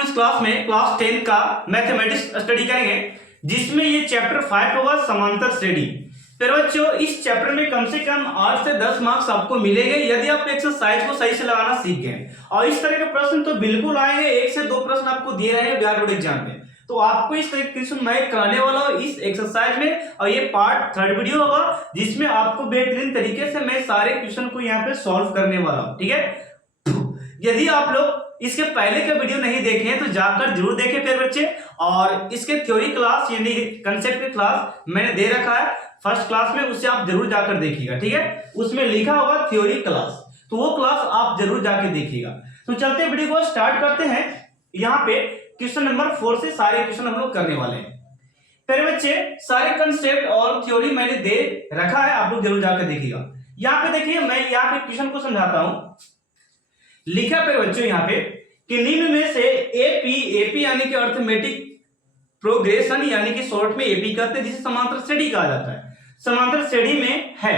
हम इस क्लास में क्लास 10 का मैथमेटिक्स स्टडी करेंगे, जिसमें ये चैप्टर 5 होगा समांतर श्रेणी। फिर बच्चों इस चैप्टर में कम से कम 8 से 10 मार्क्स आपको मिलेंगे यदि आप एक्सरसाइज को सही से लगाना सीख गए। और इस तरह के प्रश्न तो बिल्कुल आएंगे, 1 से 2 प्रश्न आपको दिए रहेंगे बिहार बोर्ड एग्जाम में। तो आपको इस तरह के क्वेश्चन मैं कराने वाला हूं इस एक्सरसाइज में, और ये पार्ट 3rd वीडियो होगा जिसमें आपको बेहतरीन तरीके से मैं सारे क्वेश्चन को यहाँ पे सॉल्व करने वाला हूं। ठीक है, यदि आप लोग इसके पहले के वीडियो नहीं देखे हैं तो जाकर जरूर देखें फिर बच्चे। और इसके थ्योरी क्लास यानी कंसेप्ट की क्लास मैंने दे रखा है फर्स्ट क्लास में, उससे आप जरूर जाकर देखिएगा। ठीक है, उसमें लिखा होगा थ्योरी क्लास, तो वो क्लास आप जरूर जाकर देखिएगा। तो चलते वीडियो को स्टार्ट करते हैं। यहाँ पे क्वेश्चन नंबर 4 से सारे क्वेश्चन हम लोग करने वाले हैं। फिर बच्चे सारे कंसेप्ट और थ्योरी मैंने दे रखा है, आप लोग जरूर जाकर देखिएगा। यहाँ पे देखिए मैं यहाँ पे क्वेश्चन को समझाता हूं। लिखा फिर बच्चों यहाँ पे कि निम्न में से एपी यानी कि अर्थमेटिक प्रोग्रेशन यानी कि शॉर्ट में एपी कहते हैं, जिसे समांतर श्रेणी कहा जाता है। समांतर श्रेणी में है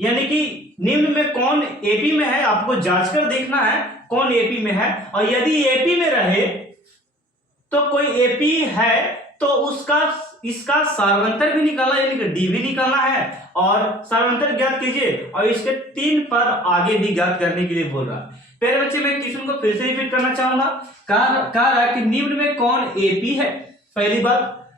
यानी कि निम्न में कौन एपी में है, आपको जांच कर देखना है कौन एपी में है। और यदि एपी में रहे तो कोई एपी है तो उसका इसका सार्वंतर भी निकालना यानी कि डी भी निकालना है, और सार्वंतर ज्ञात कीजिए और इसके 3 पद आगे भी ज्ञात करने के लिए बोल रहा है। पहले बच्चे मैं क्वेश्चन को फिर से रिपीट करना चाहूंगा। कह रहा है कि निम्न में कौन एपी है, पहली बात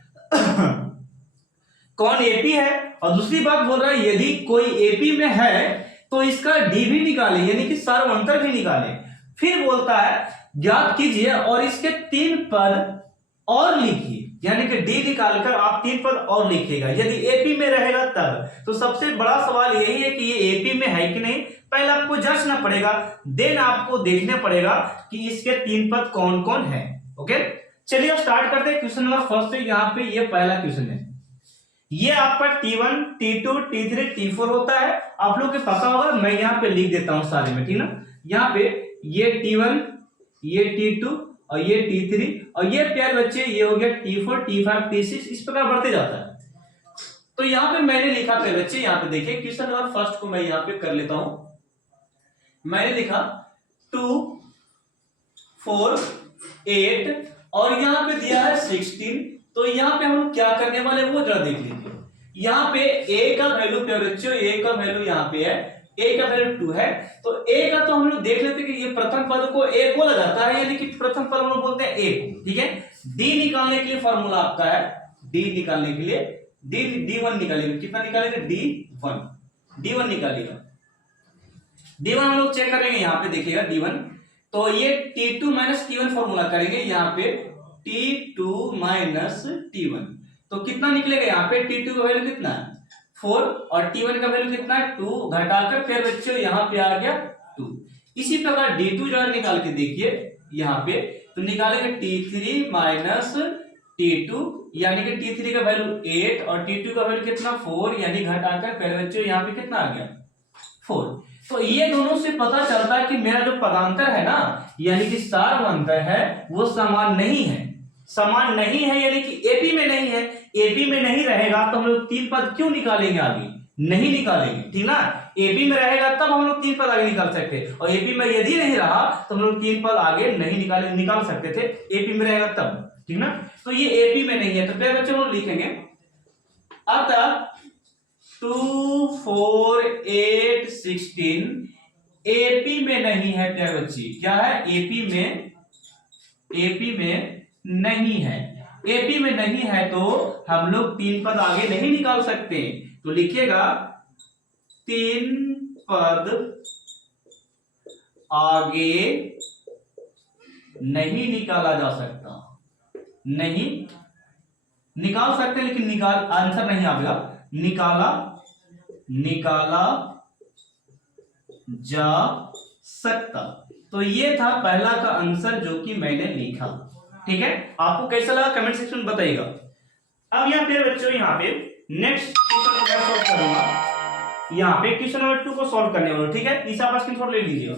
कौन एपी है, और दूसरी बात बोल रहा है यदि कोई एपी में है तो इसका डी भी निकाले यानी कि सार्वंतर भी निकाले। फिर बोलता है ज्ञात कीजिए और इसके 3 पद और लिखिए, यानी कि डी निकालकर आप 3 पद और लिखिएगा यदि एपी में रहेगा तब। तो सबसे बड़ा सवाल यही है कि ये एपी में है कि नहीं, पहले आपको जांचना पड़ेगा, देन आपको देखना पड़ेगा कि इसके 3 पद कौन कौन है। ओके, चलिए अब स्टार्ट करते हैं क्वेश्चन नंबर फर्स्ट से। यहाँ पे ये पहला क्वेश्चन है, ये आपका T1 T2 T3 T4 होता है, आप लोग को पता होगा, मैं यहाँ पे लिख देता हूं सारे में, ठीक ना। यहाँ पे ये T1, ये T2 और ये T3 और ये प्यारे बच्चे ये हो गया T4 T5 T6, इस प्रकार बढ़ते जाता है। तो यहाँ पे मैंने लिखा प्यारे बच्चे, यहाँ पे देखिए क्वेश्चन नंबर फर्स्ट को मैं यहाँ पे कर लेता हूं। मैंने लिखा 2 4 8 और यहाँ पे दिया है 16। तो यहाँ पे हम क्या करने वाले वो जरा देख लीजिए। यहाँ पे a का वैल्यू प्यारे बच्चों, a का वैल्यू यहाँ पे है, a का वैल्यू 2 है, तो a का तो हम लोग देख लेते हैं कि ये प्रथम पद को a को लगाता है, यानी कि प्रथम पद हम लोग बोलते हैं a को। ठीक है, d निकालने के लिए फॉर्मूला आपका है, d निकालने के लिए d1 निकालेंगे, कितना निकालेंगे d1 निकालेगा। d1 हम लोग चेक करेंगे, यहाँ पे देखिएगा d1, तो ये t2 माइनस t1 फॉर्मूला करेंगे, यहाँ पे t2 माइनस t1, तो कितना निकलेगा, यहाँ पे t2 का वैल्यू कितना है 4 और t1 का वैल्यू कितना है 2, घटाकर फिर बच्चों यहाँ पे आ गया 2। इसी प्रकार d2 जो निकाल के देखिए यहाँ पे, तो निकालेंगे t3 माइनस t2 यानी कि t3 का वैल्यू 8 और t2 का वैल्यू कितना 4, यानी घटाकर फिर बच्चों यहाँ पे कितना आ गया 4। तो ये दोनों से पता चलता है कि मेरा जो पदांतर है ना, यानी कि सार्वंतर है, वो समान नहीं है। समान नहीं है यानी कि एपी में नहीं है, एपी में नहीं रहेगा तो हम लोग 3 पद क्यों निकालेंगे, आगे नहीं निकालेंगे, ठीक ना। एपी में रहेगा तब हम लोग 3 पद आगे निकाल सकते हैं, और एपी में यदि नहीं रहा तो हम लोग 3 पद आगे नहीं निकाल सकते थे, एपी में रहेगा तब, ठीक ना। तो ये एपी में नहीं है, तो पहले बच्चों हम लोग लिखेंगे अतः 2 4 8 16 एपी में नहीं है प्यारे बच्ची, क्या है एपी में नहीं है। एपी में नहीं है तो हम लोग 3 पद आगे नहीं निकाल सकते, तो लिखिएगा 3 पद आगे नहीं निकाला जा सकता, नहीं निकाल सकते लेकिन आंसर नहीं आएगा, निकाला जा सकता। तो ये था पहला का आंसर जो कि मैंने लिखा। ठीक है, आपको कैसा लगा कमेंट सेक्शन में बताइएगा। अब यहाँ पे बच्चों यहाँ पे नेक्स्ट क्वेश्चन मैं सॉल्व करूंगा। यहाँ पे क्वेश्चन नंबर 2 को सॉल्व करने वाला, ठीक है, इस आप स्क्रीनशॉट ले लीजिएगा।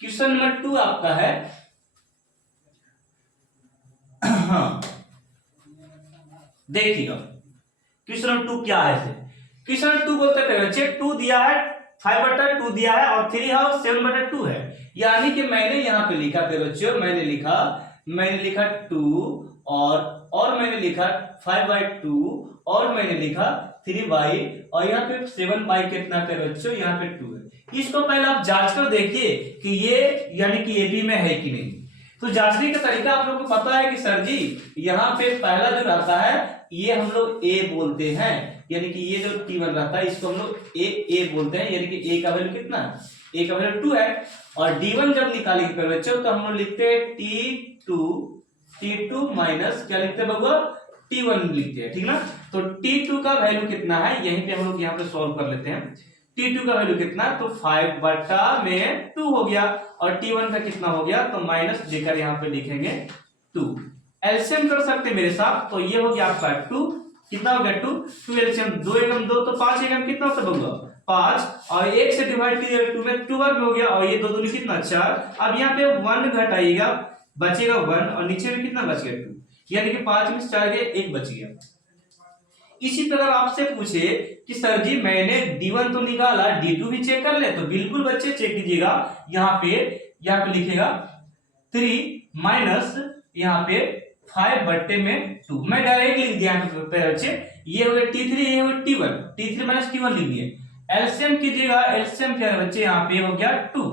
क्वेश्चन नंबर 2 आपका है हाँ देखिएगा क्वेश्चन नंबर 2 क्या है। क्वेश्चन नंबर 2 बोलते हैं बच्चे 2 दिया है, 5/2 दिया है और 3 है और 7/2 है, यानी कि मैंने यहाँ पे लिखा बच्चों, मैंने लिखा मैंने लिखा 2 और मैंने लिखा 5/2 और मैंने लिखा 3/, और यहाँ पे 7/, कितना कर बच्चों, यहाँ पे 2 है। इसको पहले आप जांच कर देखिए कि ये यानी कि एपी में है कि नहीं। तो जांचने का तरीका आप लोग को पता है कि सर जी यहाँ पे पहला जो रहता है ये हम लोग ए बोलते हैं, यानी कि ये जो T1 रहता है इसको हम लोग ए बोलते हैं, यानी कि ए का वैल्यू कितना, ए का वैल्यू 2 है। और D1 जब निकालेंगे फिर बच्चों तो हम लोग लिखते हैं T2 माइनस क्या लिखते हैं बबुआ, T1 लिखते हैं, ठीक ना। तो T2 का वैल्यू कितना है, यहीं पे हम लोग यहाँ पे सॉल्व कर लेते हैं। T2 का वैल्यू कितना, तो 5/2 हो गया, और T1 का कितना हो गया, तो माइनस देकर यहाँ पे लिखेंगे 2। एलसीएम कर सकते हैं मेरे साथ, तो ये हो गया आपका 2, कितना हो गया 2 एलसीएम, 2 एकम 2 तो 5 एकम कितना होता है बबुआ 5, और 1 से डिवाइड कीजिए 2 में 2 बार में हो गया, और ये 2 दूनी कितना 4। अब यहाँ पे 1 घटाइएगा, बचेगा 1, और नीचे में कितना बच गया 2, यानी कि 5 में 4 गए 1 बच गया। इसी प्रकार आपसे पूछे कि सर जी मैंने D1 तो निकाला, D2 भी चेक कर ले, तो बिल्कुल बच्चे चेक कीजिएगा। यहाँ पे लिखेगा 3 माइनस यहाँ पे 5/2, मैं डायरेक्ट लिख दिया बच्चे, ये हो गया T3, ये हो गया T1, T3 माइनस T1 लिख दिए। एलसीएम कीजिएगा, एलसीएम क्या है बच्चे, यहाँ पे हो गया 2,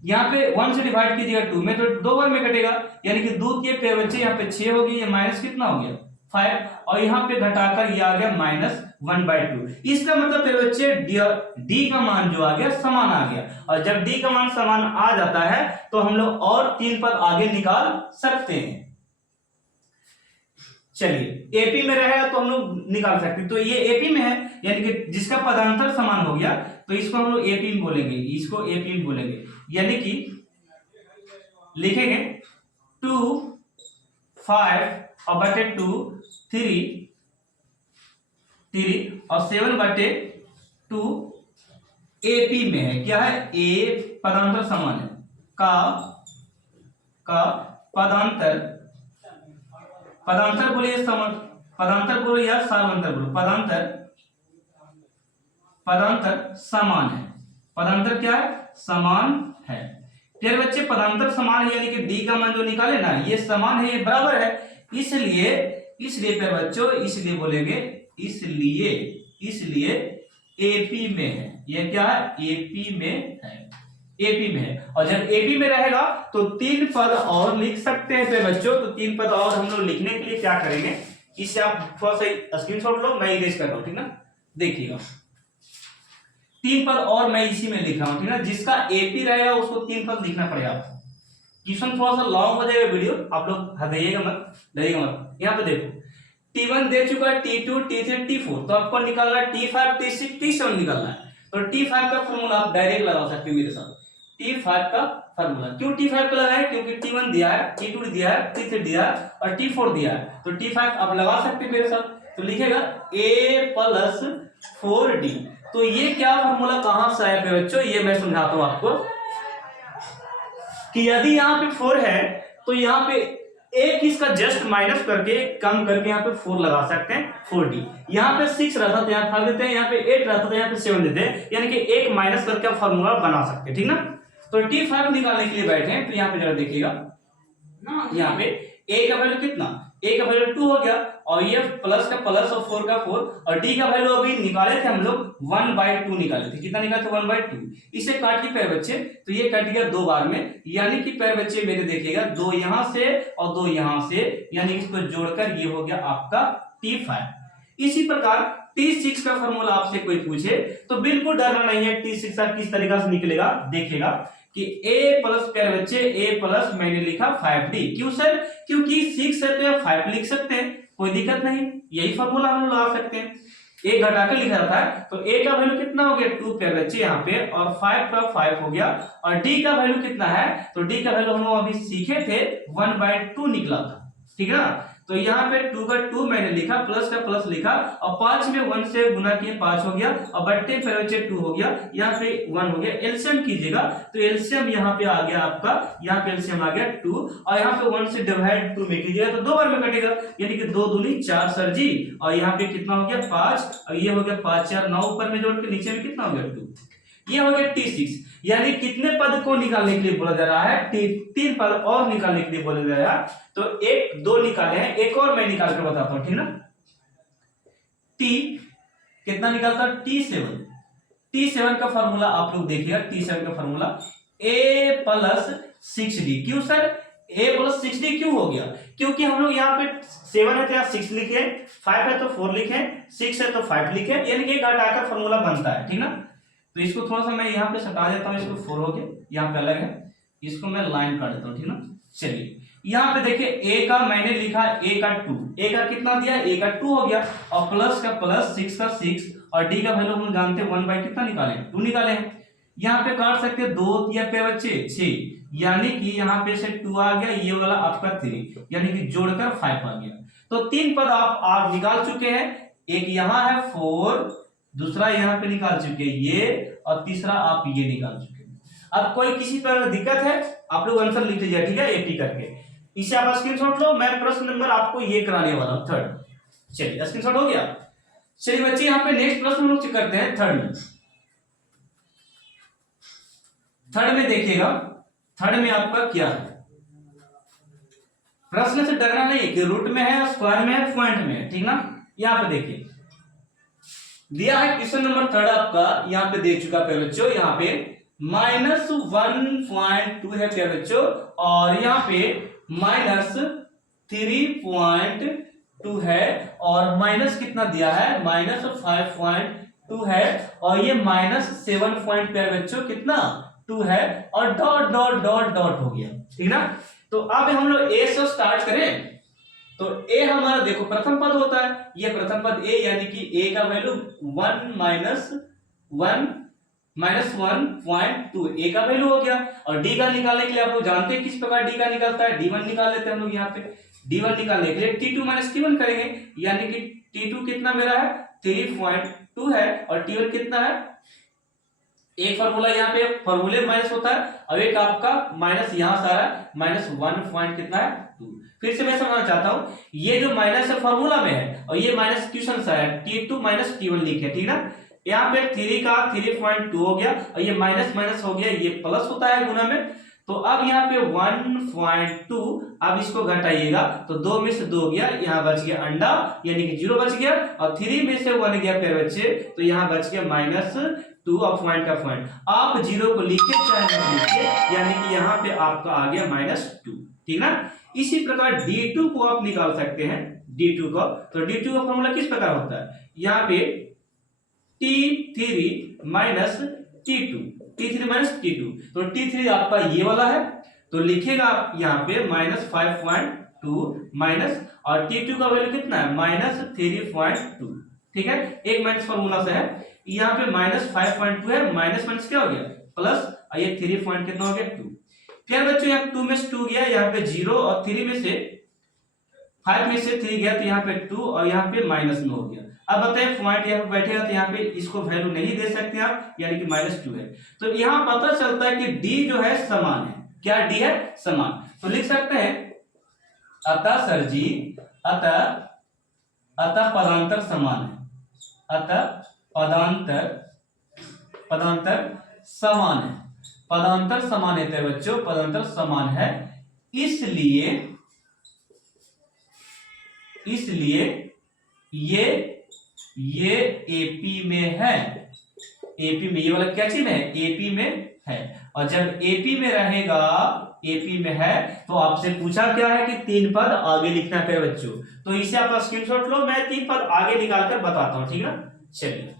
यहाँ पे 1 से डिवाइड कीजिएगा 2 में तो 2 बार में कटेगा, यानी कि 2 के पे बच्चे यहाँ पे 6 होगी, ये माइनस कितना हो गया 5, और यहाँ पे घटाकर ये आ गया -1/2। इसका मतलब फिर बच्चे डी का मान जो आ गया समान आ गया, और जब डी का मान समान आ जाता है तो हम लोग और 3 पद आगे निकाल सकते हैं। चलिए एपी में रहेगा तो हम लोग निकाल सकते हैं, तो ये एपी में है, यानी कि जिसका पदांतर समान हो गया तो इसको हम लोग एपी में बोलेंगे, इसको एपी में बोलेंगे, यानी कि लिखेंगे 2 5 और बटे 2 3 और 7/2 एपी में है। क्या है, ए पदांतर समान है, का पदांतर बोलिए समान, पदांतर बोलो या समांतर बोलो, पदांतर समान है, पदांतर क्या है, समान है। फिर बच्चे पदांतर समान है, यानी कि डी का मान जो निकाले ना ये समान है, ये बराबर है, इसलिए फिर बच्चों इसलिए बोलेंगे, इसलिए एपी में है, ये क्या है, एपी में है। और जब एपी में रहेगा तो 3 पद और लिख सकते हैं फिर बच्चों, तो 3 पद और हम लोग लिखने के लिए क्या करेंगे, इससे आप थोड़ा सा स्क्रीनशॉट लो, मैं इरेज कर रहा हूं, ठीक ना, देखिएगा 3 पद और मैं इसी में लिख रहा हूं, ठीक ना। जिसका एपी रहेगा उसको 3 पद लिखना पड़ेगा आपको। क्वेश्चन थोड़ा सा लॉन्ग हो जाएगा वीडियो, आप लोग हटाइएगा मत, डरिएगा मत। यहाँ पे देखो T1 दे चुका है, T2 T3 T4, तो आपको निकालना है T5 T6 T7 निकालना है। तो T5 का फॉर्मूला आप डायरेक्ट लगा सकते हो मेरे साथ, T5 का फॉर्मूला। क्यों T5 को लगाया, क्योंकि T1 दिया है, T2 दिया है, T3 दिया है और T4 दिया है, तो T5 आप लगा सकते हैं मेरे साथ। तो लिखेगा A + 4D। तो ये क्या फॉर्मूला कहां से आया बच्चों, ये मैं समझाता हूं आपको कि यदि यहाँ पे 4 है तो यहाँ पे एक इसका जस्ट माइनस करके कम करके यहाँ पे 4 लगा सकते हैं, 4D। यहाँ पे 6 रहता तो यहाँ 5 देते हैं, यहाँ पे 8 रहता तो यहाँ पे 7 देते हैं, यानी कि एक माइनस करके आप फॉर्मूला बना सकते हैं, ठीक ना। तो T5 निकालने के लिए बैठे हैं, तो यहाँ पे जरा देखिएगा, यहाँ पे A का वैल्यू कितना, A का वैल्यू 2 हो गया, और ये प्लस का प्लस और 4 का 4, और D का वैल्यू अभी निकाले थे हम लोग 1/2 निकाले थे, कितना निकाले थे 1/2। इसे काट के पैर बच्चे, तो ये कट गया 2 बार में, यानी कि पैर बच्चे मेरे देखिएगा 2 यहां से और 2 यहां से, यानी इसको जोड़कर ये हो गया आपका T5। इसी प्रकार T6 का फॉर्मूला आपसे कोई पूछे तो बिल्कुल डरना नहीं है, T6 का किस तरीका से निकलेगा देखिएगा कि A प्लस प्यारे बच्चे A प्लस मैंने लिखा 5D। क्यों सर, क्योंकि 6 है तो आप 5 लिख सकते हैं, कोई दिक्कत नहीं, यही फॉर्मूला हम लोग लगा सकते हैं। A घटाकर लिखा जाता है, तो A का वैल्यू कितना हो गया 2 प्यारे बच्चे यहाँ पे, और 5 का 5 हो गया, और D का वैल्यू कितना है, तो D का वैल्यू हम लोग अभी सीखे थे 1/2 निकला था, ठीक है ना। तो यहाँ पे 2 का 2 मैंने लिखा, प्लस का प्लस लिखा, और 5 में 1 से गुना किए 5 हो गया, और बट्टे फिर बच्चे 2 हो गया, यहाँ पे 1 हो गया। एलसीएम कीजिएगा तो एलसीएम यहाँ पे आ गया आपका, यहाँ पे एलसीएम आ गया 2, और यहाँ पे 1 से डिवाइड 2 में कीजिएगा तो 2 बार में कटेगा, यानी कि 2 दूनी 4 सर जी, और यहाँ पे कितना हो गया 5, और ये हो गया 5 4 9, ऊपर में जोड़ के नीचे में कितना हो गया 2। ये हो गया T6, यानी कितने पद को निकालने के लिए बोला जा रहा है, तीन पद और निकालने के लिए बोला जा रहा है। तो एक दो निकाले हैं, एक और मैं निकाल कर बताता हूं, ठीक ना। T कितना निकालता है, T7 का फॉर्मूला आप लोग देखिएगा, T7 का फॉर्मूला A प्लस 6D। क्यों सर A प्लस 6D क्यों हो गया, क्योंकि हम लोग यहाँ पे 7 है तो यहाँ 6 लिखे, 5 है तो 4 लिखे, 6 है तो 5 लिखे, यानी कि घटाकर फॉर्मूला बनता है, ठीक ना। तो इसको थोड़ा सा मैं यहाँ पे हटा देता हूँ, इसको 4 हो गया, यहाँ पे अलग है, इसको मैं लाइन काट देता हूँ, ठीक ना। चलिए यहाँ पे देखिए A का मैंने लिखा A का 2, A का कितना दिया, A का 2 हो गया, और प्लस का प्लस, 6 का 6, और D का वैल्यू हम जानते हैं 1 बाई कितना निकाले, 2 निकाले हैं। यहाँ पे काट सकते हैं 2 या पे बच्चे 6, यानी कि यहाँ पे से 2 आ गया, ये वाला आपका 3, यानी कि जोड़कर 5 आ गया। तो 3 पद आप निकाल चुके हैं, एक यहाँ है 4, दूसरा यहाँ पे निकाल चुके हैं ये, और तीसरा आप ये निकाल चुके हैं। अब कोई किसी तरह दिक्कत है आप लोग आंसर लिख लीजिए, ठीक है, एक करके। इसे आप स्क्रीनशॉट लो, मैं प्रश्न नंबर आपको ये कराने वाला हूं, 3rd। चलिए स्क्रीनशॉट हो गया। चलिए बच्चे यहाँ पे नेक्स्ट प्रश्न हम लोग करते हैं 3rd में देखिएगा, 3rd में आपका क्या है। प्रश्न से डरना नहीं कि रूट में है, स्क्वायर में है, पॉइंट में है, ठीक ना। यहाँ पे देखिए दिया है क्वेश्चन नंबर 3rd आपका, यहाँ पे दे चुका है बच्चों, यहाँ पे -1.2 है क्या बच्चों, और यहाँ पे -3.2 है, और माइनस कितना दिया है, -5.2 है, और ये -7 पे बच्चों कितना 2 है, और डॉट डॉट डॉट डॉट हो गया, ठीक ना। तो अब हम लोग ए से स्टार्ट करें, तो ए हमारा देखो प्रथम पद होता है, ये प्रथम पद ए, यानी कि ए का वैल्यू 1 -1.2 ए का वैल्यू हो गया। और डी का निकालने के लिए आप लोग जानते हैं किस प्रकार डी का निकलता है, D1 निकाल लेते हैं हम लोग। यहाँ पे D1 निकालने के लिए T2 - T1 करेंगे, यानी कि T2 कितना मेरा है 3.2 है, और T1 कितना है, एक फॉर्मूला यहाँ पे फॉर्मूले माइनस होता है, और एक आपका माइनस यहाँ सारा -1 कितना है 2। फिर से मैं समझना चाहता हूं, ये जो माइनस है फॉर्मूला में है, और ये माइनस क्वेश्चन सा है, T2 - T1 लिखे, ठीक ना। यहाँ पे 3 का 3.2 हो गया, और ये माइनस माइनस हो गया, ये प्लस होता है गुना में। तो अब यहाँ पे 1.2, अब इसको घटाइएगा तो 2 में से 2 गया, यहाँ बच गया अंडा, यानी कि 0 बच गया, और 3 में से 1 गया फिर बच्चे, तो यहाँ बच गया -2, और पॉइंट का पॉइंट आप 0 को लिखिए चाहे नहीं लिखिए, यानी कि यहाँ पे आपका आ गया -2, ठीक ना। इसी प्रकार D2 को आप निकाल सकते हैं, D2 को, तो D2 का फॉर्मूला किस प्रकार होता है, यहाँ पे T3 - T2, तो T3 आपका ये वाला है, तो लिखेगा आप यहाँ पे -5.2 माइनस, और T2 का वैल्यू कितना है -3.2, ठीक है, एक माइनस फॉर्मूला से है। यहाँ पे -5.2 है, माइनस माइनस क्या हो गया प्लस, और ये 3 पॉइंट कितना हो गया 2। फिर बच्चों यहाँ 2 में से 2 गया, यहाँ पे 0, और 3 में से 5 में से 3 गया, तो यहाँ पे 2, और यहाँ पे माइनस में हो गया। अब बताइए पॉइंट यहाँ पे बैठेगा, तो यहाँ पे इसको वैल्यू नहीं दे सकते आप, यानी कि -2 है। तो यहाँ पता चलता है कि D जो है समान है, क्या D है समान, तो लिख सकते हैं अतः सर जी, अतः पदांतर समान है, अतः पदांतर समान है, पदांतर समान है बच्चों, पदांतर समान है, इसलिए ये एपी में है, एपी में, ये वाला क्या चीज है एपी में है। और जब एपी में रहेगा, एपी में है, तो आपसे पूछा क्या है कि 3 पद आगे लिखना है बच्चों, तो इसे आप स्क्रीनशॉट लो, मैं 3 पद आगे निकालकर बताता हूं, ठीक ना। चलिए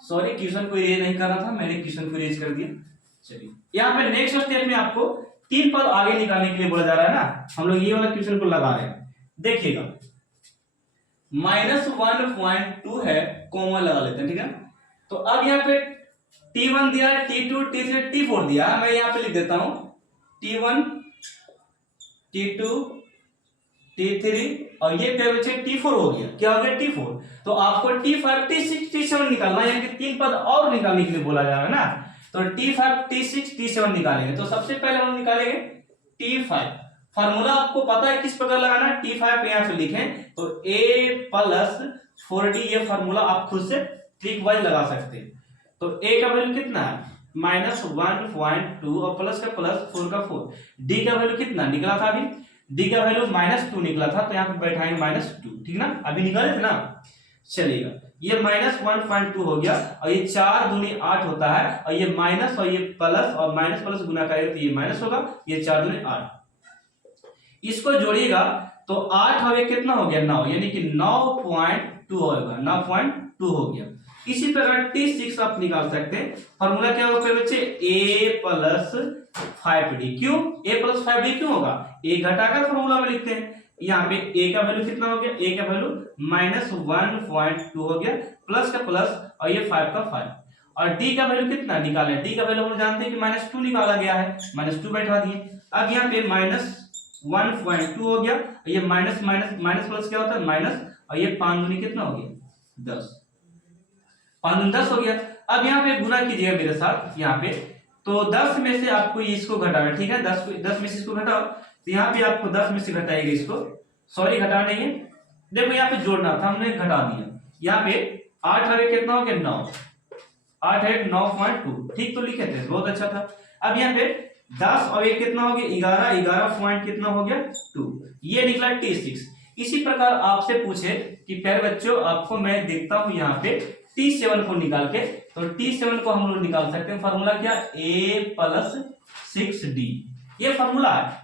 सॉरी क्वेश्चन को इरेज नहीं करना था, मैंने क्वेश्चन को इरेज कर दिया। चलिए यहाँ पे नेक्स्ट स्टेप में आपको 3 पद आगे निकालने के लिए बोला जा रहा है ना, हम लोग ये वाला क्वेश्चन को लगा रहे हैं। देखिएगा -1.2 है, कॉमा लगा लेते हैं, ठीक है। तो अब यहाँ पे T1 दिया है, T2, T3, T4 दिया है, मैं यहाँ पे लिख देता हूं T1, T2, T3, और ये क्या बचे T4 हो गया, क्या हो गया T4। तो आपको T5, T6, T7 निकालना है, यानी कि 3 पद और निकालने के लिए बोला जा रहा है ना। तो T5, T6, T7 निकालेंगे, तो सबसे पहले हम निकालेंगे T5। फॉर्मूला आपको पता है किस प्रकार लगाना है, T5 यहाँ पे लिखें तो A + 4D, ये फॉर्मूला आप खुद से ट्रिक वाइज लगा सकते हैं। तो a का वैल्यू कितना है -1.2 और प्लस का प्लस 4 का 4। d का वैल्यू कितना निकला था अभी, d का वैल्यू -2 निकला था, तो यहाँ पे बैठाएंगे -2, ठीक ना, अभी निकाले थे ना। चलिएगा, ये -1.2 हो गया, और ये 4 दूनी 8 होता है, और ये माइनस और ये प्लस, और माइनस प्लस गुना करेगा तो ये माइनस होगा, ये 4 दूनी 8, इसको जोड़िएगा तो 8 और ये कितना हो गया 9, यानी कि 9.2 होगा, 9.2 हो गया। इसी प्रकार T6 आप निकाल सकते हैं। फॉर्मूला क्या होगा बच्चे, a प्लस 5d। क्यों a प्लस 5d क्यों होगा, a घटाकर फॉर्मूला में लिखते हैं। यहाँ पे a का वैल्यू कितना हो गया, a का वैल्यू -1.2 हो गया, प्लस का प्लस और ये 5 का 5, और d का वैल्यू कितना निकाले, d का वैल्यू हम जानते हैं कि -2 निकाला गया है, -2 बैठा दिए। अब यहाँ पे -1.2 हो गया, ये माइनस माइनस माइनस प्लस क्या होता है माइनस, और ये 5 दूनी कितना हो गया 10, 5 दूनी 10 हो गया। अब यहाँ पे गुना कीजिएगा मेरे साथ यहाँ पे, तो 10 में से आपको इसको घटाना, ठीक है, 10 में से इसको घटाओ, तो यहाँ पे आपको 10 में से घटाएगा इसको, सॉरी घटा नहीं है, देखो यहाँ पे जोड़ना था, हमने घटा दिया। यहाँ पे 8 हवे कितना हो गया 9, 8 है 9.2, ठीक तो लिखे थे, बहुत अच्छा था। अब यहाँ पे 10 और ये कितना हो गया 11, 11 पॉइंट कितना हो गया 2, ये निकला T6। इसी प्रकार आपसे पूछे कि प्यारे बच्चों आपको मैं देखता हूं यहाँ पे T7 को निकाल के, तो T7 को हम लोग निकाल सकते हैं। फॉर्मूला क्या, a प्लस 6d, ये फॉर्मूला है।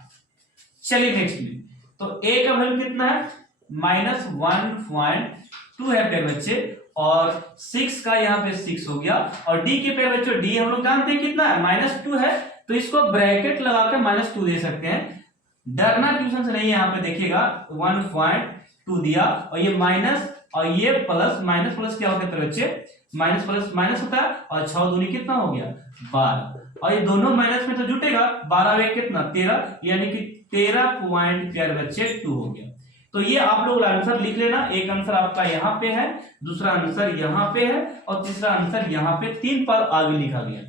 चलिए नेक्स्ट में, तो a का वैल्यू कितना है -1.2 है प्यारे बच्चे, और 6 का यहाँ पे 6 हो गया, और d के प्यारे बच्चों d हम लोग जानते हैं कितना है -2 है, तो इसको ब्रैकेट लगा के -2 दे सकते हैं। डरना ट्यूशन से नहीं है, यहाँ पे देखिएगा 1.2 दिया, और ये माइनस और ये प्लस, माइनस प्लस क्या होता है बच्चे, माइनस प्लस माइनस होता है, और 6 दूनी कितना हो गया 12, और ये दोनों माइनस में तो जुटेगा, 12 में कितना 13, यानी कि 13 पॉइंट प्यारे बच्चे 2 हो गया। तो ये आप लोग आंसर लिख लेना, एक आंसर आपका यहाँ पे है, दूसरा आंसर यहाँ पे है, और तीसरा आंसर यहाँ पे, 3 पर आगे लिखा गया।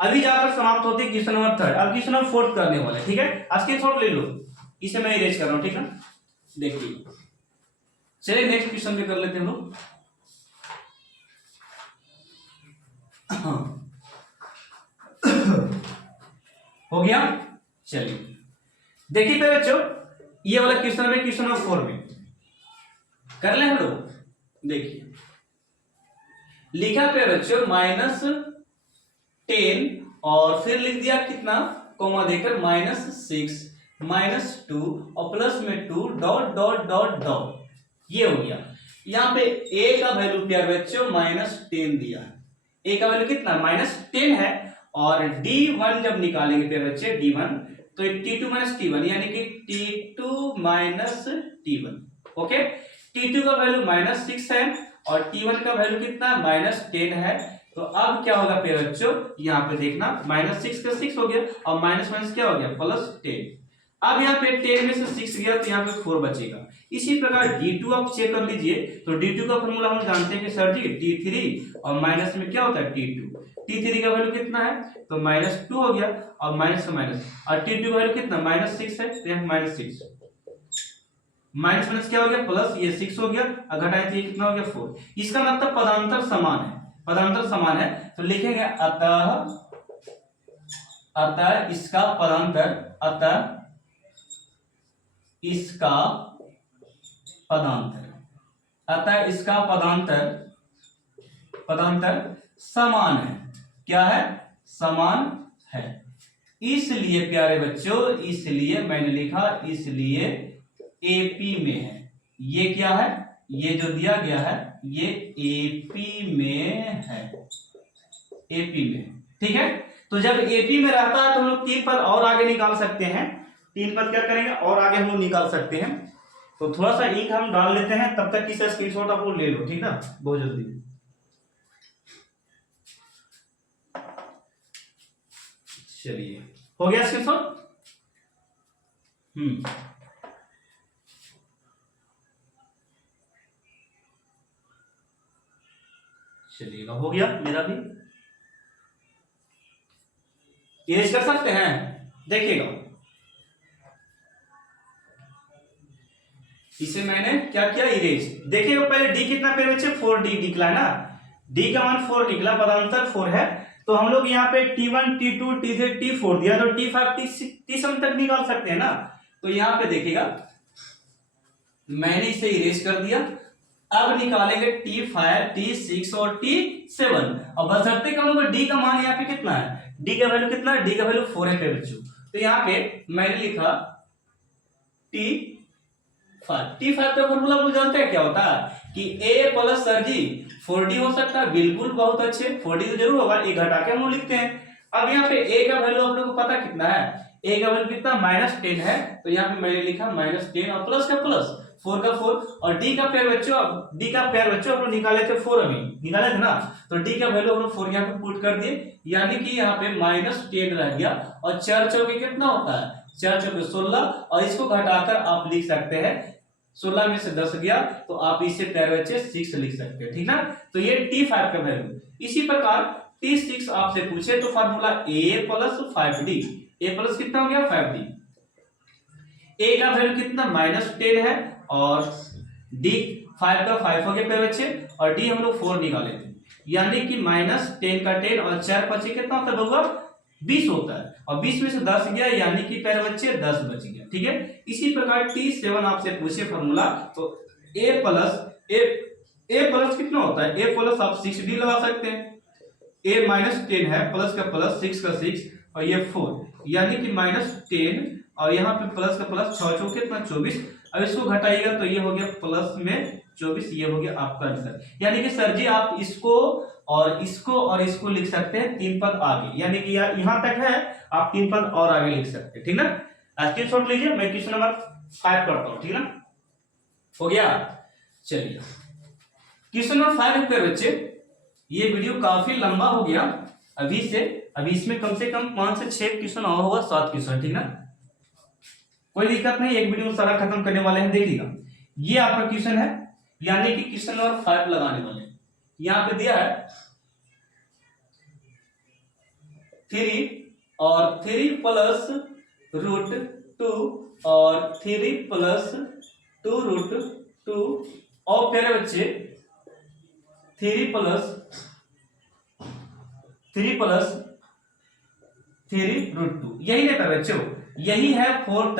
अभी जाकर समाप्त होती है क्वेश्चन नंबर 3, अब क्वेश्चन नंबर 4 करने वाले, ठीक है, स्क्रीनशॉट ले लो, इसे मैं इरेज कर रहा हूं, ठीक है, देखिए। चलिए नेक्स्ट क्वेश्चन पे कर लेते हैं हम लोग। हो गया, चलिए देखिए पे बच्चों, ये वाला क्वेश्चन में क्वेश्चन नंबर 4 में कर ले हम लोग। देखिए लिखा पे बच्चों -10, और फिर लिख दिया कितना कोमा देकर -6 -2 और प्लस में 2 डॉट डॉट डॉट डॉट, ये हो गया। यहाँ पे a का वैल्यू प्यार बच्चों -10 दिया है, a का वैल्यू कितना -10 है, और d1 जब निकालेंगे प्यार बच्चे d1, तो t2 t1 यानी कि t2 t1, ओके। t2 का वैल्यू -6 है, और t1 का वैल्यू कितना -10 है, तो अब क्या होगा प्यारे बच्चों, यहाँ पे देखना -6 का 6 हो गया, और माइनस माइनस क्या हो गया +10। अब यहाँ पे 10 में से 6 गया, तो यहाँ पे 4 बचेगा। इसी प्रकार d2 आप चेक कर लीजिए, तो d2 का फॉर्मूला हम जानते हैं कि सर जी t3, और माइनस में क्या होता है t2, t3 का वैल्यू कितना है, तो -2 हो गया, और माइनस का माइनस, और t2 का वैल्यू कितना -6 है, तो यहाँ -6, माइनस माइनस क्या हो गया प्लस, ये 6 हो गया, और घटाए तो ये कितना हो गया 4। इसका मतलब पदांतर समान है, पदांतर समान है, तो लिखेंगे अतः इसका पदांतर, अतः इसका पदांतर, अतः इसका पदांतर समान है। क्या है, समान है। इसलिए प्यारे बच्चों, इसलिए मैंने लिखा, इसलिए एपी में है। ये क्या है, ये जो दिया गया है ये एपी में है, एपी में, ठीक है। तो जब एपी में रहता है तो हम लोग 3 पद और आगे निकाल सकते हैं, 3 पद क्या करेंगे और आगे हम लोग निकाल सकते हैं। तो थोड़ा सा इंक हम डाल लेते हैं, तब तक इसका स्क्रीनशॉट आप लोग ले लो, ठीक है, बहुत जल्दी। चलिए हो गया स्क्रीनशॉट। चलिएगा, हो गया मेरा भी, इरेज कर सकते हैं, देखिएगा। इसे मैंने क्या किया, इरेज। देखिएगा पहले d कितना पेड़ बच्चे 4d निकला है ना, डी का मान 4 निकला, पदांतर 4 है, तो हम लोग यहाँ पे T1 T2 T3 T4 दिया, तो T5 T7 तक निकाल सकते हैं ना। तो यहाँ पे देखिएगा मैंने इसे इरेज कर दिया, अब निकालेंगे T5 T6 और T7, और बशर्ते हम लोग डी का मान यहाँ पे कितना है, डी का वैल्यू कितना है, डी का वैल्यू 4 है बच्चों। तो यहाँ पे मैंने लिखा T5 का फॉर्मूला आप जानते हैं क्या होता है कि A plus sir ji 4D हो सकता है, बिल्कुल बहुत अच्छे, 4D तो जरूर होगा, ये घटा के हम लोग लिखते हैं। अब यहाँ पे A का वैल्यू आप लोग को पता कितना है, A का वैल्यू कितना -10 है, तो यहाँ पे मैंने लिखा -10 और प्लस का प्लस 4 का 4, और डी का पेयर बच्चों, अब डी का पेयर बच्चों हम लोग निकाले थे 4, अभी निकाले थे ना, तो डी का वैल्यू हम लोग 4 यहाँ पे पुट कर दिए, यानी कि यहाँ पे -10 रह गया, और 4 चौके कितना होता है, 4 चौके 16, और इसको घटाकर आप लिख सकते हैं 16 में से 10 गया, तो आप इसे पेयर बच्चे 6 लिख सकते हैं, ठीक ना। तो ये T5 का वैल्यू। इसी प्रकार T6 आपसे पूछे तो formula A plus 5D, A plus कितना हो गया 5D, A का वैल्यू कितना -10 है, और D 5 का 5 हो गया पेयर बच्चे, और D हम लोग 4 निकाले थे, यानी कि -10 का 10 और 4 बचे कितना होता है बउआ 20 होता है, और 20 में से 10 गया, यानी कि पेयर बच्चे 10 बच गया, ठीक है। इसी प्रकार T7 आपसे पूछे फॉर्मूला, तो A प्लस कितना होता है, A प्लस आप 6D लगा सकते हैं, A -10 है, प्लस का प्लस 6 का 6 और ये 4, यानी कि -10, और यहाँ पे प्लस का प्लस 6 चौके कितना 24, अब इसको घटाइएगा तो ये हो गया प्लस में 24, ये हो गया आपका आंसर। यानी कि सर जी आप इसको और इसको लिख सकते हैं 3 पद आगे, यानी कि यहाँ तक है, आप 3 पद और आगे लिख सकते हैं, ठीक ना। स्क्रीनशॉट लीजिए, मैं क्वेश्चन नंबर 5 करता हूँ, ठीक ना, हो गया। चलिए क्वेश्चन नंबर 5 पे बच्चे, ये वीडियो काफी लंबा हो गया अभी इसमें कम से कम 5 से 6 क्वेश्चन और होगा, 7 क्वेश्चन, ठीक ना, कोई दिक्कत नहीं, एक वीडियो में सारा खत्म करने वाले हैं। देखिएगा ये आपका क्वेश्चन है, यानी कि क्वेश्चन नंबर 5 लगाने वाले हैं। यहाँ पे दिया है 3 और 3 प्लस √2 और 3 प्लस 2√2, और प्यारे बच्चे 3 प्लस 3√2, यही नहीं प्यारे बच्चों, यही है 4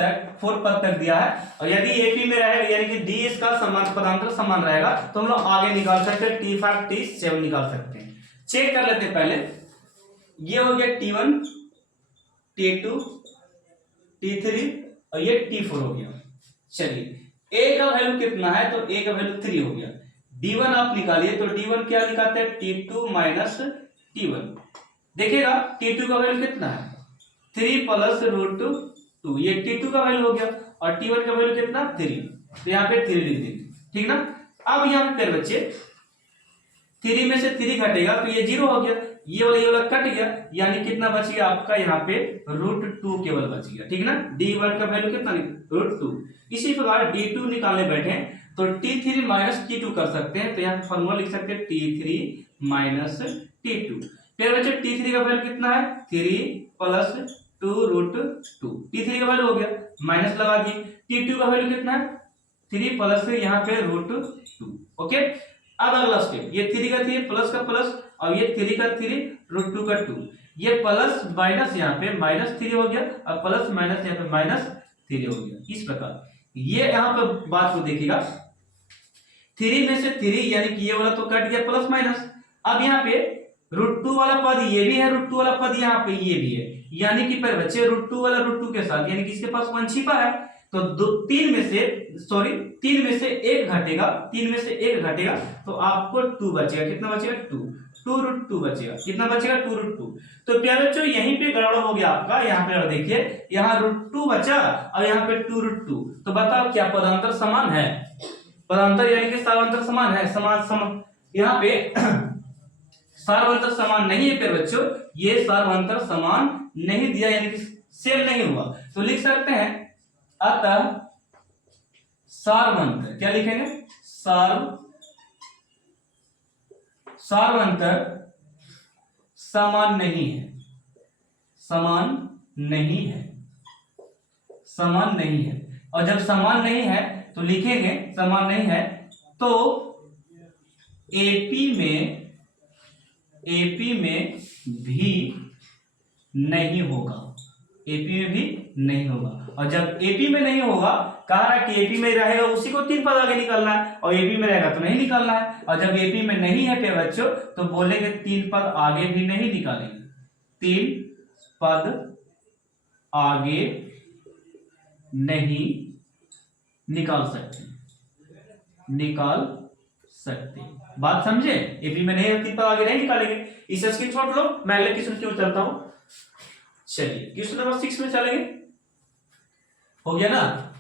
पद तक दिया है, और यदि एपी में रहेगा, यानी कि डी इसका समान पदांतर समान रहेगा, तो हम लोग आगे निकाल सकते हैं, T5 T7 निकाल सकते हैं। चेक कर लेते हैं पहले, ये हो गया T1 T2 T3 और ये T4 हो गया। चलिए A का वैल्यू कितना है, तो A का वैल्यू 3 हो गया, D1 आप निकालिए, तो D1 क्या निकालते हैं T2 T1, देखिएगा T2 का वैल्यू कितना है 3 प्लस √2, ये T2 का वैल्यू हो गया, और T1 का वैल्यू कितना 3, तो यहाँ पे 3 लिख देंगे, ठीक ना। अब यहाँ पे बच्चे 3 में से 3 घटेगा तो ये 0 हो गया, ये वाला कट गया, यानी कितना बच गया आपका यहाँ पे √2 केवल बच गया, ठीक ना। D1 का वैल्यू कितना √2। इसी प्रकार D2 निकालने बैठे तो T3 माइनस T2 कर सकते हैं, तो यहाँ पे फॉर्मूला लिख सकते हैं T3 माइनस T2। फिर बच्चे T3 का वैल्यू कितना है 3 प्लस 2√2, T3 का वैल्यू हो गया, माइनस लगा दिए, T2 का वैल्यू कितना है 3 प्लस यहाँ पे √2, ओके। अब अगला स्टेप, ये 3 का 3 प्लस का प्लस, और ये 3 का 3 √2 का 2, ये प्लस माइनस यहाँ पे -3 हो गया, और प्लस माइनस यहाँ पे -3 हो गया। इस प्रकार ये यहाँ पे बात को देखिएगा, 3 में से 3 यानी कि ये वाला तो कट गया प्लस माइनस, अब यहाँ पे √2 वाला पद ये भी है, √2 वाला पद यहाँ पे ये भी है, यानी कि पर बच्चे √2 वाला √2 के साथ, यानी कि इसके पास 1 छिपा है, तो 3 में से 1 घटेगा, 3 में से 1 घटेगा तो आपको 2 बचेगा, कितना बचेगा 2√2 बचेगा, कितना बचेगा 2√2। तो प्यारे बच्चों यहीं पे गड़बड़ हो गया आपका, यहाँ पे देखिए यहाँ √2 बचा और यहाँ पे 2√2, तो बताओ क्या पदांतर समान है, पदांतर यानी कि सारांतर समान है, समान यहाँ पे सार्वंतर समान नहीं है प्यारे बच्चों, ये सार्वंतर समान नहीं दिया, यानी कि सेम नहीं हुआ, तो लिख सकते हैं अतः सार्वंतर, क्या लिखेंगे सार्वंतर समान नहीं है, समान नहीं है, और जब समान नहीं है तो लिखेंगे समान नहीं है तो एपी में एपी में भी नहीं होगा, एपी में भी नहीं होगा। और जब एपी में नहीं होगा, कह रहा है कि एपी में रहेगा उसी को 3 पद आगे निकालना है, और एपी में रहेगा तो नहीं निकालना है। और जब एपी में नहीं है प्यारे बच्चों तो बोलेंगे 3 पद आगे भी नहीं निकालेंगे, 3 पद आगे नहीं निकाल सकते, निकाल सकते। बात समझे? एपी में नहीं है 3 पद आगे नहीं निकालेंगे। इस स्क्रीनशॉट लो, मैं अगले क्वेश्चन की ओर चलता हूं। चलिए क्वेश्चन नंबर 6 में चलेंगे। हो गया ना,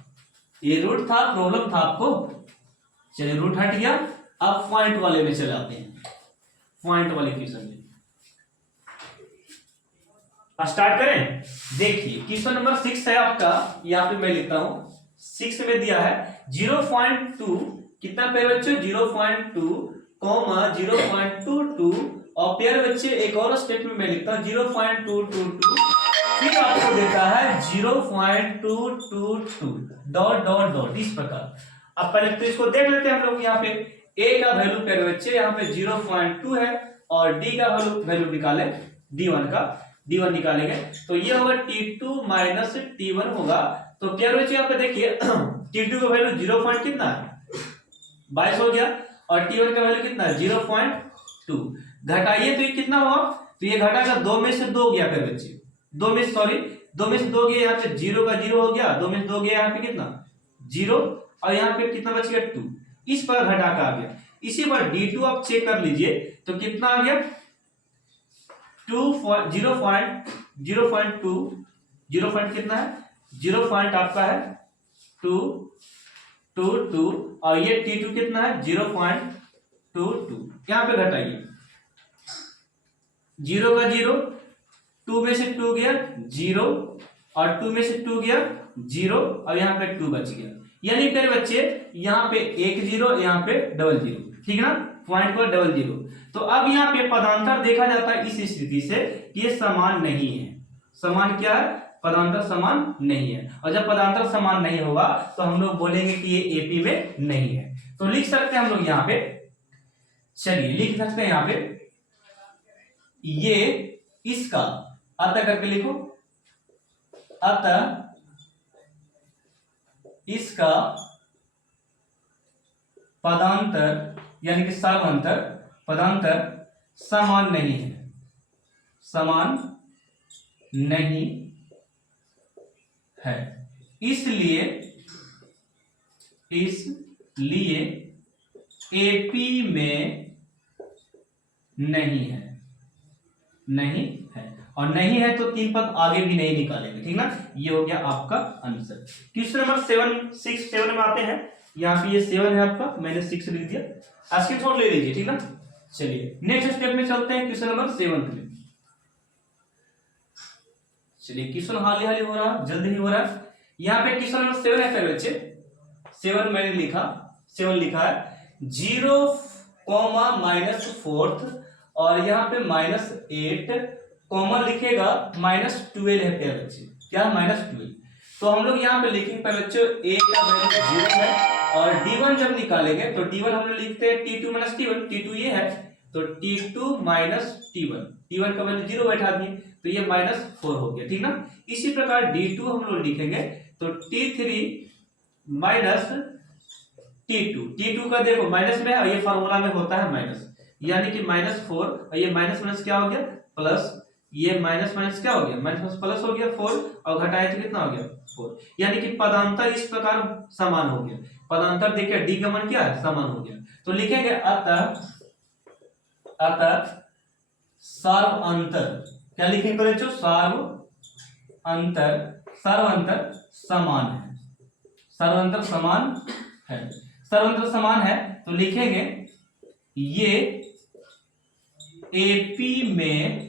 ये रूट था, प्रॉब्लम था आपको। चलिए रूट हट गया, अब पॉइंट वाले में चले आते हैं, पॉइंट वाले क्वेश्चन में स्टार्ट करें। देखिए क्वेश्चन नंबर 6 है आपका, यहां पे मैं लिखता हूं 6 में दिया है 0.2, कितना पेयर बच्चे 0.2 कॉमा 0.22, और पेयर बच्चे एक और स्टेप में मैं लिखता हूं 0.222, फिर आपको देता है 0.222 डॉट डॉट डॉट, इस प्रकार। अब पहले तो इसको देख लेते हैं हम लोग। यहाँ पे a का वैल्यू पेयर बच्चे यहाँ पे 0.2 है, और d का वैल्यू निकाले, d1 निकालेंगे तो ये होगा t2 माइनस t1 होगा। तो क्या बच्चे यहाँ पे देखिए t2 का वैल्यू 0. कितना है 22 हो गया, और t1 का वैल्यू कितना है 0.2। घटाइए तो ये कितना हुआ, तो ये घटाकर 2 में से 2 गया फिर बच्चे, 2 में से 2 गया, यहाँ पे 0 का 0 हो गया, 2 में से 2 गया, यहाँ पे कितना 0, और यहाँ पे कितना बच गया 2, इस पर घटा का आ गया। इसी पर d2 आप चेक कर लीजिए तो कितना आ गया 0.2, 0 कितना है 0 आपका है 222, और ये t2 कितना है 0.22। यहाँ पे घटाइए 0 का 0, 2 में से 2 गया 0, और 2 में से 2 गया 0, और यहाँ पे 2 बच गया। यानी फिर बच्चे यहाँ पे 1 0, यहाँ पे 0 0, ठीक ना, पॉइंट पर 0 0। तो अब यहाँ पे पदांतर देखा जाता है इस स्थिति से कि ये समान नहीं है। समान क्या है, पदांतर समान नहीं है, और जब पदांतर समान नहीं होगा तो हम लोग बोलेंगे कि ये एपी में नहीं है। तो लिख सकते हैं हम लोग यहाँ पे, चलिए लिख सकते हैं यहाँ पे, ये इसका अतः करके लिखो, अतः इसका पदांतर यानी कि सर्वांतर पदांतर समान नहीं है, समान नहीं है, इसलिए एपी में नहीं है, नहीं है, और नहीं है तो 3 पद आगे भी नहीं निकालेंगे, ठीक ना। ये हो गया आपका आंसर। क्वेश्चन नंबर 7 में आते हैं। यहाँ पे ये 7 है आपका, मैंने 6 लिख दिया, स्क्रीनशॉट ले लीजिए, ठीक ना। चलिए नेक्स्ट स्टेप में चलते हैं, क्वेश्चन नंबर 7 में। चलिए क्वेश्चन हाली हो रहा, जल्दी ही हो रहा है। यहाँ पे क्वेश्चन नंबर 7 है बच्चे, 7 मैंने लिखा, 7 लिखा है 0, -4, और यहाँ पे -8, कॉमन लिखेगा -12 है प्यारे बच्चे, क्या -12। तो हम लोग यहाँ पे लिखेंगे प्यारे बच्चों a का वैल्यू 0 है, और d1 जब निकालेंगे तो d1 हम लोग लिखते हैं t2 - t1, t2 ये है तो t2 - t1 का वैल्यू 0 बैठा दिए तो ये -4 हो गया, ठीक ना। इसी प्रकार d2 हम लोग लिखेंगे तो t3 - t2 का देखो माइनस में है, और ये फार्मूला में होता है माइनस, यानी कि -4, और ये माइनस क्या हो गया प्लस, ये माइनस क्या हो गया माइनस प्लस हो गया 4, और घटाए तो कितना हो गया 4, यानी कि पदांतर इस प्रकार समान हो गया। पदांतर देखिए डी का मान क्या है समान हो गया, तो लिखेंगे अतः सर्वांतर, क्या लिखेंगे बच्चों सर्वांतर समान है, सर्वांतर समान है, सर्वांतर समान है तो लिखेंगे ये एपी में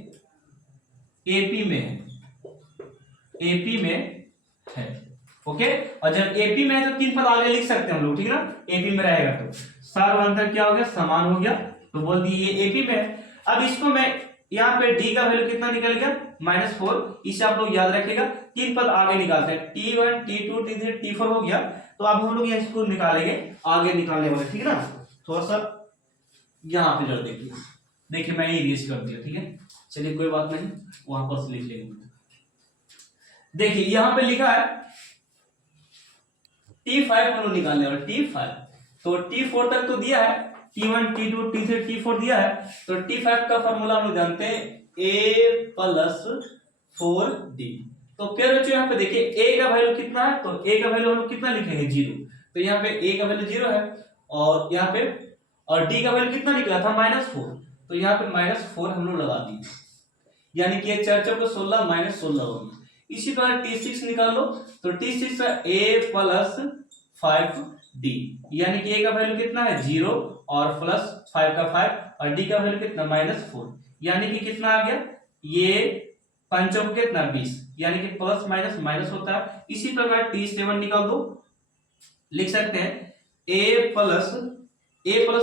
है, ओके। और जब एपी में है तो 3 पद आगे लिख सकते हैं हम लोग, ठीक ना। एपी में रहेगा तो सर्वांतर क्या हो गया समान हो गया, तो बोल दिए ये एपी में है। अब इसको मैं यहाँ पे डी का वैल्यू कितना निकल गया -4, इसे आप लोग याद रखिएगा। 3 पद आगे निकालते हैं, t1 t2 t3 t4 हो गया, तो अब हम लोग इसको निकालेंगे आगे निकालने वाले, ठीक है ना। थोड़ा सा यहाँ पे जरा देखिए, देखिए मैंने इरेज कर दिया, ठीक है, चलिए कोई बात नहीं, वहां पर से लिख लेंगे। देखिए यहाँ पे लिखा है T5 हम लोग निकालने और T5, तो T4 तक तो दिया है, T1 T2 T3 T4 दिया है, तो T5 का फॉर्मूला हम लोग जानते हैं A प्लस 4D। तो फिर बच्चों यहाँ पे देखिए A का वैल्यू कितना है, तो A का वैल्यू हम लोग कितना लिखेंगे 0, तो यहाँ पे A का वैल्यू 0 है, और यहाँ पे और D का वैल्यू कितना निकला था -4, तो यहाँ पे -4 हम लोग लगा दिए, यानी कि ये 4 को 16 -16 होगी। इसी तरह T6 निकाल लो, तो T6 का A प्लस 5D, यानी कि A का वैल्यू कितना है 0 और प्लस 5 का 5 और D का वैल्यू कितना -4, यानी कि कितना आ गया, ये 5 कितना 20, यानी कि प्लस माइनस माइनस होता है। इसी प्रकार T7 निकाल दो, लिख सकते हैं A प्लस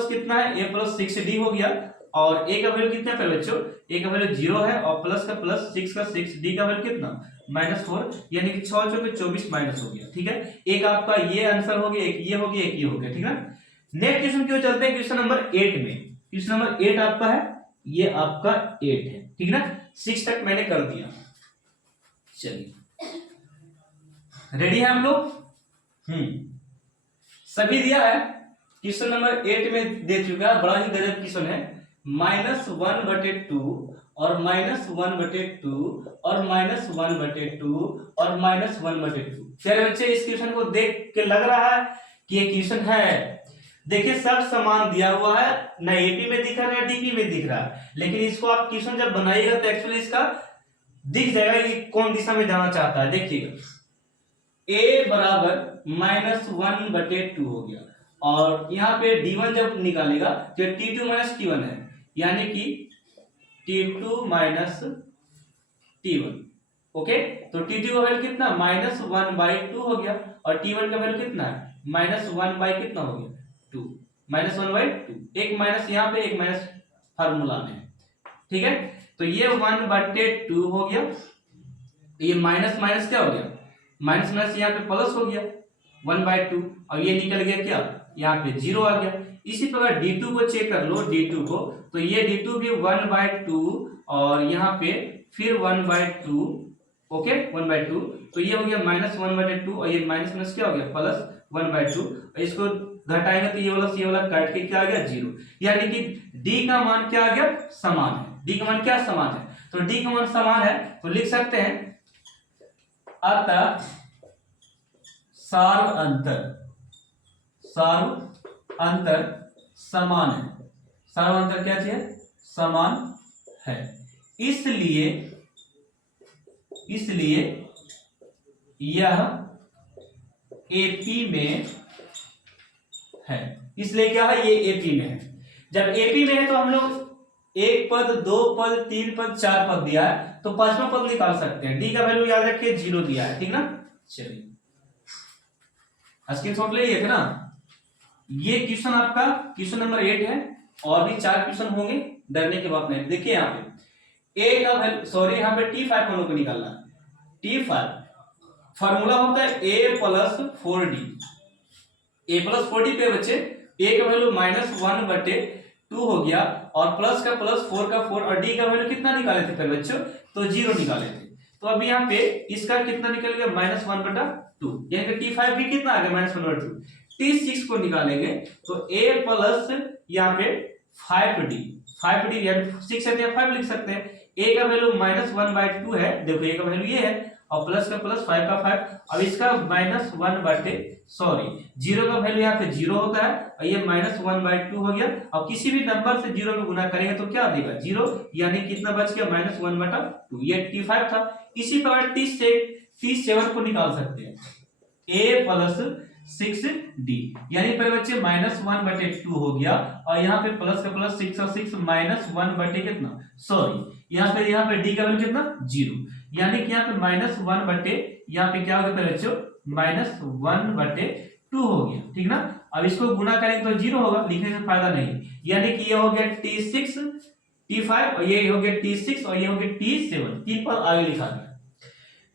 कितना है, A प्लस 6D हो गया, और A का वैल्यू कितना है बच्चों, A का वैल्यू 0 है, और प्लस का प्लस 6 का 6, D का वैल्यू कितना -4, यानी कि 6 चौके 24 माइनस हो गया, ठीक है। एक आपका ये आंसर हो गया, एक ये हो गया, एक ये हो गया, ठीक है। नेक्स्ट क्वेश्चन क्यों चलते हैं क्वेश्चन नंबर 8 में। क्वेश्चन नंबर 8 आपका है, ये आपका 8 है, ठीक है ना, 6 तक मैंने कर दिया। चलिए रेडी है हम लोग, सभी दिया है। क्वेश्चन नंबर 8 में दे चुका है, बड़ा ही गजब क्वेश्चन है, -1/2 और -1/2 और -1/2 और -1/2। चलिए बच्चे इस क्वेश्चन को देख के लग रहा है कि ये क्वेश्चन है, देखिए सब समान दिया हुआ है, ना एपी में दिख रहा है ना डीपी में दिख रहा है, लेकिन इसको आप क्वेश्चन जब बनाइएगा तो एक्चुअली इसका दिख जाएगा कि कौन दिशा में जाना चाहता है। देखिएगा a बराबर -1/2 हो गया, और यहाँ पे d1 जब निकालेगा तो t2 - t1 है, यानी कि t2 - t1, ओके। तो t2 का वैल्यू कितना -1/2 हो गया, और t1 का वैल्यू कितना है -1 कितना हो गया 2, -1/2, एक माइनस यहाँ पे एक माइनस फार्मूला में, ठीक है। तो ये 1/2 हो गया, ये माइनस माइनस क्या हो गया, माइनस माइनस यहाँ पे प्लस हो गया 1/2, और ये निकल गया क्या, यहाँ पे 0 आ गया। इसी प्रकार d2 को चेक कर लो, d2 को, तो ये d2 भी 1/2 और यहाँ पे फिर 1/2, ओके 1/2, तो ये हो गया -1/2, और ये माइनस माइनस क्या हो गया +1/2, और इसको घटाएंगे तो ये वाला काट के क्या आ गया 0, यानी कि d का मान क्या आ गया समान है, d का मान क्या समान है, तो d का मान समान है, तो लिख सकते हैं अतः सार्व अंतर समान है, सार्व अंतर क्या चाहिए समान है, इसलिए यह एपी में है, इसलिए क्या है ये एपी में है। जब एपी में है तो हम लोग 1 पद 2 पद 3 पद 4 पद दिया है, तो 5वां पद निकाल सकते हैं। डी का वैल्यू याद रखिए 0 दिया है, ठीक ना। चलिए स्क्रीनशॉट ले लिए थे ना। ये क्वेश्चन आपका क्वेश्चन नंबर 8 है, और भी 4 क्वेश्चन होंगे, डरने की बात नहीं। देखिए यहाँ पे ए का वैल्यू, सॉरी यहाँ पे T5 हम लोग को निकालना है। T5 फार्मूला होता है A plus 4D। A plus 4D पे बच्चे A का वैल्यू -1/2 हो गया, और प्लस का प्लस 4 का 4, और D का वैल्यू कितना निकाले थे पहले बच्चों, तो 0 निकाले थे। तो अब यहाँ पे इसका कितना निकल गया -1/2, यानी कि T5 भी कितना आ गया -1/2। T6 को निकालेंगे तो A प्लस यहाँ पे 5D यानी 6 है तो 5 लिख सकते हैं। A का वैल्यू -1/2 है, देखो A का वैल्यू ये है, और प्लस का प्लस 5 का 5, अब इसका जीरो का वैल्यू यहाँ पे 0 होता है, और ये -1/2 हो गया, और किसी भी नंबर से 0 में गुना करेंगे तो क्या देगा 0, यानी कितना बच गया -1/2, ये T5 था। इसी प्रकार T7 को निकाल सकते हैं A प्लस 6D, यानी पर बच्चे -1/2 हो गया, और यहाँ पे प्लस का प्लस 6 और 6 -1 कितना, यहाँ पे D का वैल्यू कितना 0, यानी कि यहाँ पे -1 यहाँ पे क्या हो गया बच्चों -1/2 हो गया, ठीक ना। अब इसको गुना करेंगे तो 0 होगा, लिखने से फायदा नहीं, यानी कि ये हो गया T6 T5, और ये हो गया T6, और ये हो गया T7, 3 पद आगे लिखा गया।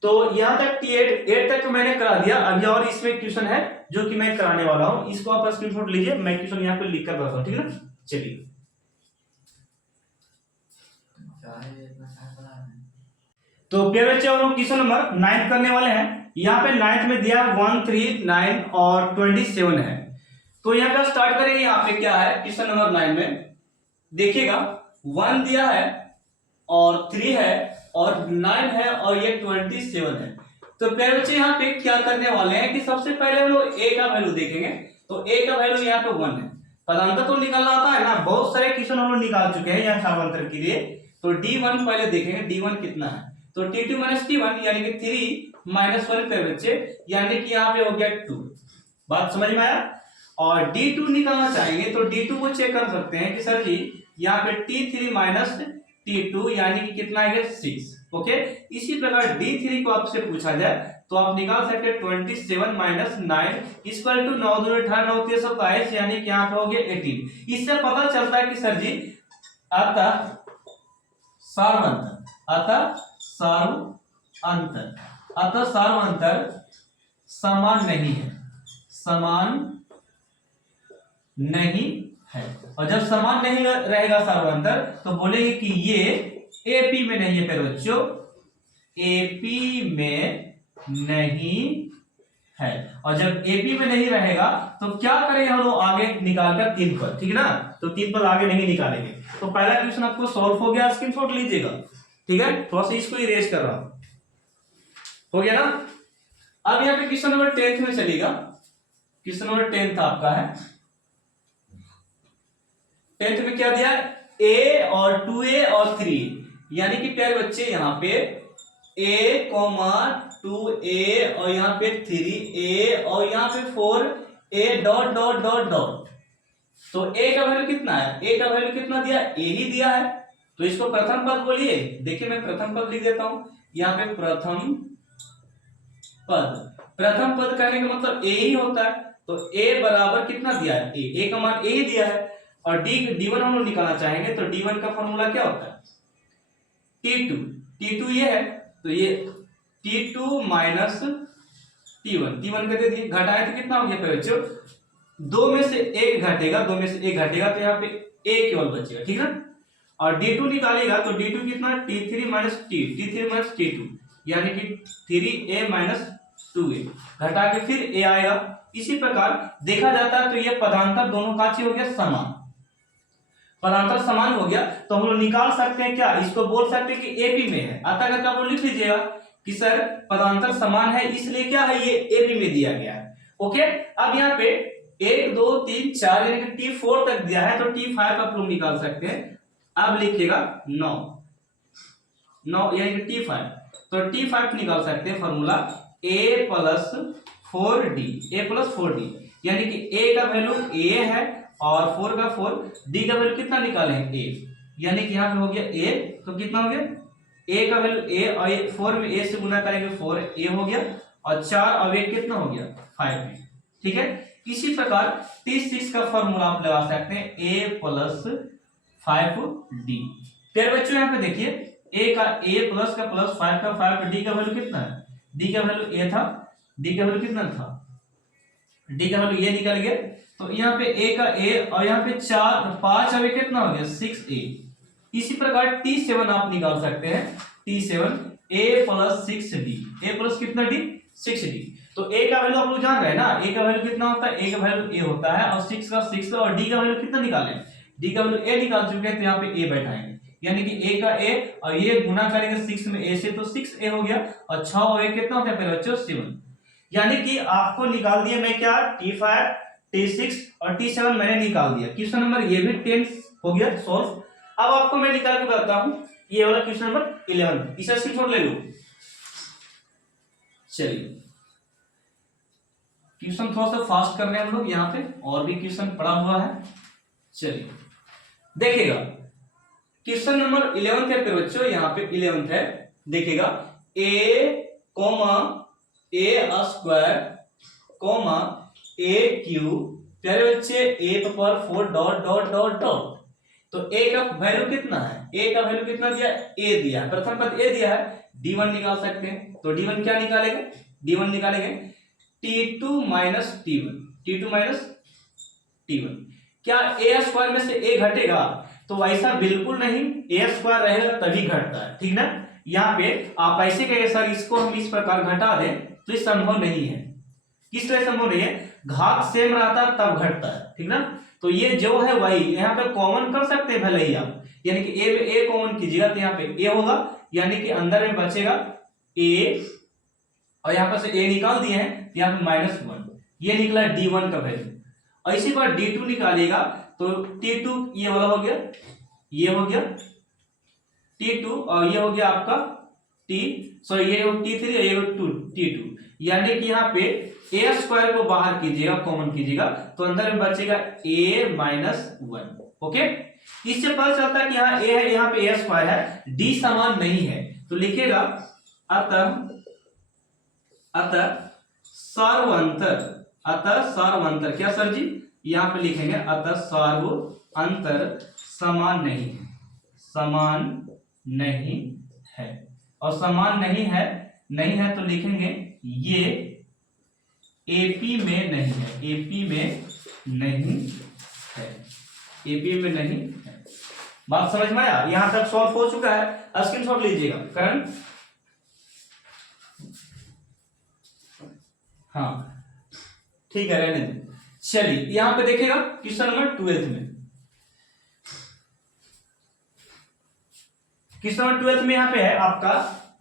तो यहां तक T8 तक तो मैंने करा दिया। अभी और इसमें क्वेश्चन है जो कि मैं कराने वाला हूं, इसको आप स्क्रीनशॉट लीजिए, मैं क्वेश्चन यहाँ पे लिख कर बताता हूं, ठीक है ना। चलिए तो प्यारे बच्चे हम लोग क्वेश्चन नंबर 9 करने वाले हैं। यहाँ पे 9 में दिया 1, 3, 9 और 27 है। तो यहाँ पे स्टार्ट करेंगे। यहाँ पे क्या है क्वेश्चन नंबर 9 में देखिएगा 1 दिया है और 3 है और 9 है और ये 27 है। तो प्यारे बच्चे यहाँ पे क्या करने वाले हैं कि सबसे पहले हम लोग a का वैल्यू देखेंगे। तो a का वैल्यू यहाँ पे 1 है। पदांतर तो निकालना आता है ना, बहुत सारे क्वेश्चन हम लोग निकाल चुके हैं यहाँ छायांतर के लिए। तो d1 पहले देखेंगे, d1 कितना है। तो t2 - t1 यानी कि 3 - 1 प्यारे बच्चे, यानी कि यहाँ पे हो गया 2। बात समझ में आया। और d2 निकालना चाहेंगे तो d2 को चेक कर सकते हैं कि सर जी यहाँ पे t3 - t2 यानी कि कितना है 6। ओके, इसी प्रकार d3 को आपसे पूछा जाए तो आप निकाल सकते हैं 27 - 9 इक्वल टू 9 दूनी 18 9 3 27 यानी कि यहाँ पे हो गया 18। इससे पता चलता है कि सर जी अतः सार्वअंतर समान नहीं है, समान नहीं है। और जब समान नहीं रहेगा सार्वअंतर तो बोलेंगे कि ये एपी में नहीं है। फिर बच्चों एपी में नहीं है। और जब एपी में नहीं रहेगा तो क्या करेंगे हम लोग आगे निकालकर 3 पर, ठीक है ना। तो 3 पर आगे नहीं निकालेंगे। तो पहला क्वेश्चन आपको सॉल्व हो गया, स्क्रीनशॉट लीजिएगा, ठीक है। थोड़ा सा इसको इरेज कर रहा हूं, हो गया ना। अब यहाँ पे क्वेश्चन नंबर 10 में चलेगा। क्वेश्चन नंबर 10 आपका है। 10 में क्या दिया a और 2a और 3 यानी कि प्यारे बच्चे यहाँ पे a, 2a और यहाँ पे 3a और यहाँ पे 4a dot dot dot dot. तो a का वैल्यू कितना है, a का वैल्यू कितना दिया, a ही दिया है। तो इसको प्रथम पद बोलिए। देखिए मैं प्रथम पद लिख देता हूं यहाँ पे। प्रथम पद कहने का मतलब a ही होता है। तो a बराबर कितना दिया है, a का मान a ही दिया है। और d1 हम लोग निकालना चाहेंगे तो d1 का फॉर्मूला क्या होता है t2 ये है। तो ये t2 माइनस t1 का दे दिए, घटाए तो कितना हो गया फिर बच्चों, 2 में से 1 घटेगा, 2 में से 1 घटेगा तो यहाँ पे a केवल बचेगा, ठीक है। और d2 निकालेगा तो d2 कितना t3 - t2 यानी कि 3a - 2a, घटा के फिर a आएगा। इसी प्रकार देखा जाता है तो ये पदांतर दोनों का हो गया समान, पदांतर समान हो गया। तो हम लोग निकाल सकते हैं क्या, इसको बोल सकते हैं कि एपी में है। अतः करके आप लोग लिख लीजिएगा कि सर पदांतर समान है इसलिए क्या है ये एपी में दिया गया है। ओके, अब यहाँ पे 1 2 3 4 यानी कि t4 तक दिया है तो t5 आप लोग निकाल सकते हैं। अब लिखिएगा 9 यानी कि t5। तो t5 निकाल सकते हैं फॉर्मूला a + 4d यानी कि a का वैल्यू a है और 4 का 4, d का वैल्यू कितना निकाले a यानी कि यहाँ पे हो गया a। तो कितना हो गया a का वैल्यू a और 4 में a से गुना करेंगे 4a हो गया और 4 और 1 कितना हो गया 5, ठीक है। इसी प्रकार t6 का फॉर्मूला आप लगा सकते हैं a + 5d। फिर बच्चों यहाँ पे देखिए a का a प्लस का प्लस 5 का 5, d का वैल्यू कितना है, d का वैल्यू a था, d का वैल्यू कितना था, d का वैल्यू ये निकल गया। तो यहाँ पे a का a और यहाँ पे 4 5 और कितना हो गया 6a। इसी प्रकार t7 आप निकाल सकते हैं, t7 a + 6d, a plus कितना d 6d। तो a का वैल्यू आप लोग जान रहे हैं ना, a का वैल्यू कितना होता है, a का वैल्यू a होता है और 6 का 6 और d का वैल्यू कितना निकालें, d का वैल्यू a निकाल चुके हैं तो यहाँ पे a बैठाएंगे यानी कि a का a और ये गुना करेंगे 6 में a से तो 6a हो गया और 6 और 1 कितना होता है फिर बच्चों 7। यानी कि आपको निकाल दिया मैं क्या t5 t6 और t7 मैंने निकाल दिया। क्वेश्चन नंबर ये भी 10 हो गया सॉल्व। अब आपको मैं निकाल के बताता हूं ये वाला क्वेश्चन नंबर 11, इसे स्क्रीनशॉट ले लो। चलिए क्वेश्चन थोड़ा सा फास्ट कर रहे हैं हम लोग, यहाँ पे और भी क्वेश्चन पड़ा हुआ है। चलिए देखिएगा क्वेश्चन नंबर 11 है बच्चों, यहाँ पे 11 है। देखिएगा a, a² प्यारे बच्चे a⁴ dot dot dot dot. तो a का वैल्यू कितना है, a का वैल्यू कितना दिया a दिया है, प्रथम पद a दिया है, d1 निकाल सकते हैं। तो d1 क्या निकालेंगे, d1 निकालेंगे t2 - t1 क्या a² में से a घटेगा, तो वैसा बिल्कुल नहीं, ए स्क्वायर रहेगा तभी घटता है, ठीक ना। यहाँ पे आप ऐसे कहेंगे सर इसको हम इस प्रकार घटा दें, तो ये संभव नहीं है। किस तरह संभव नहीं है, घात सेम रहता है तब घटता है, ठीक ना। तो ये जो है वही यहाँ पे कॉमन कर सकते हैं भले ही आप, यानी कि ए में ए कॉमन कीजिएगा तो यहाँ पे ए होगा, यानी कि अंदर में बचेगा ए, और यहाँ पर से ए निकाल दिए हैं, यहाँ पे -1, ये निकला D1 का वैल्यू। और इसी बार D2 निकालिएगा तो T2 ये वाला हो गया, ये हो गया T2, और ये हो गया आपका ये T3 और ये T2, यानी कि यहाँ पे ए स्क्वायर को बाहर कीजिएगा, कॉमन कीजिएगा, तो अंदर में बचेगा A-1। ओके, इससे पता चलता है कि यहाँ ए है, यहाँ पे ए स्क्वायर है, डी समान नहीं है, तो लिखिएगा अतः सार्वअंतर क्या सर जी, यहाँ पे लिखेंगे अतः सार्वअंतर समान नहीं है, समान नहीं है। और समान नहीं है तो लिखेंगे ये एपी में नहीं है, एपी में नहीं है, एपी में नहीं है। बात समझ में आया, यहां तक सॉल्व हो चुका है, स्क्रीनशॉट लीजिएगा करण। हाँ ठीक है, रहने दो। चलिए यहां पे देखिएगा क्वेश्चन नंबर 12 में, क्वेश्चन नंबर 12 में यहाँ पे है आपका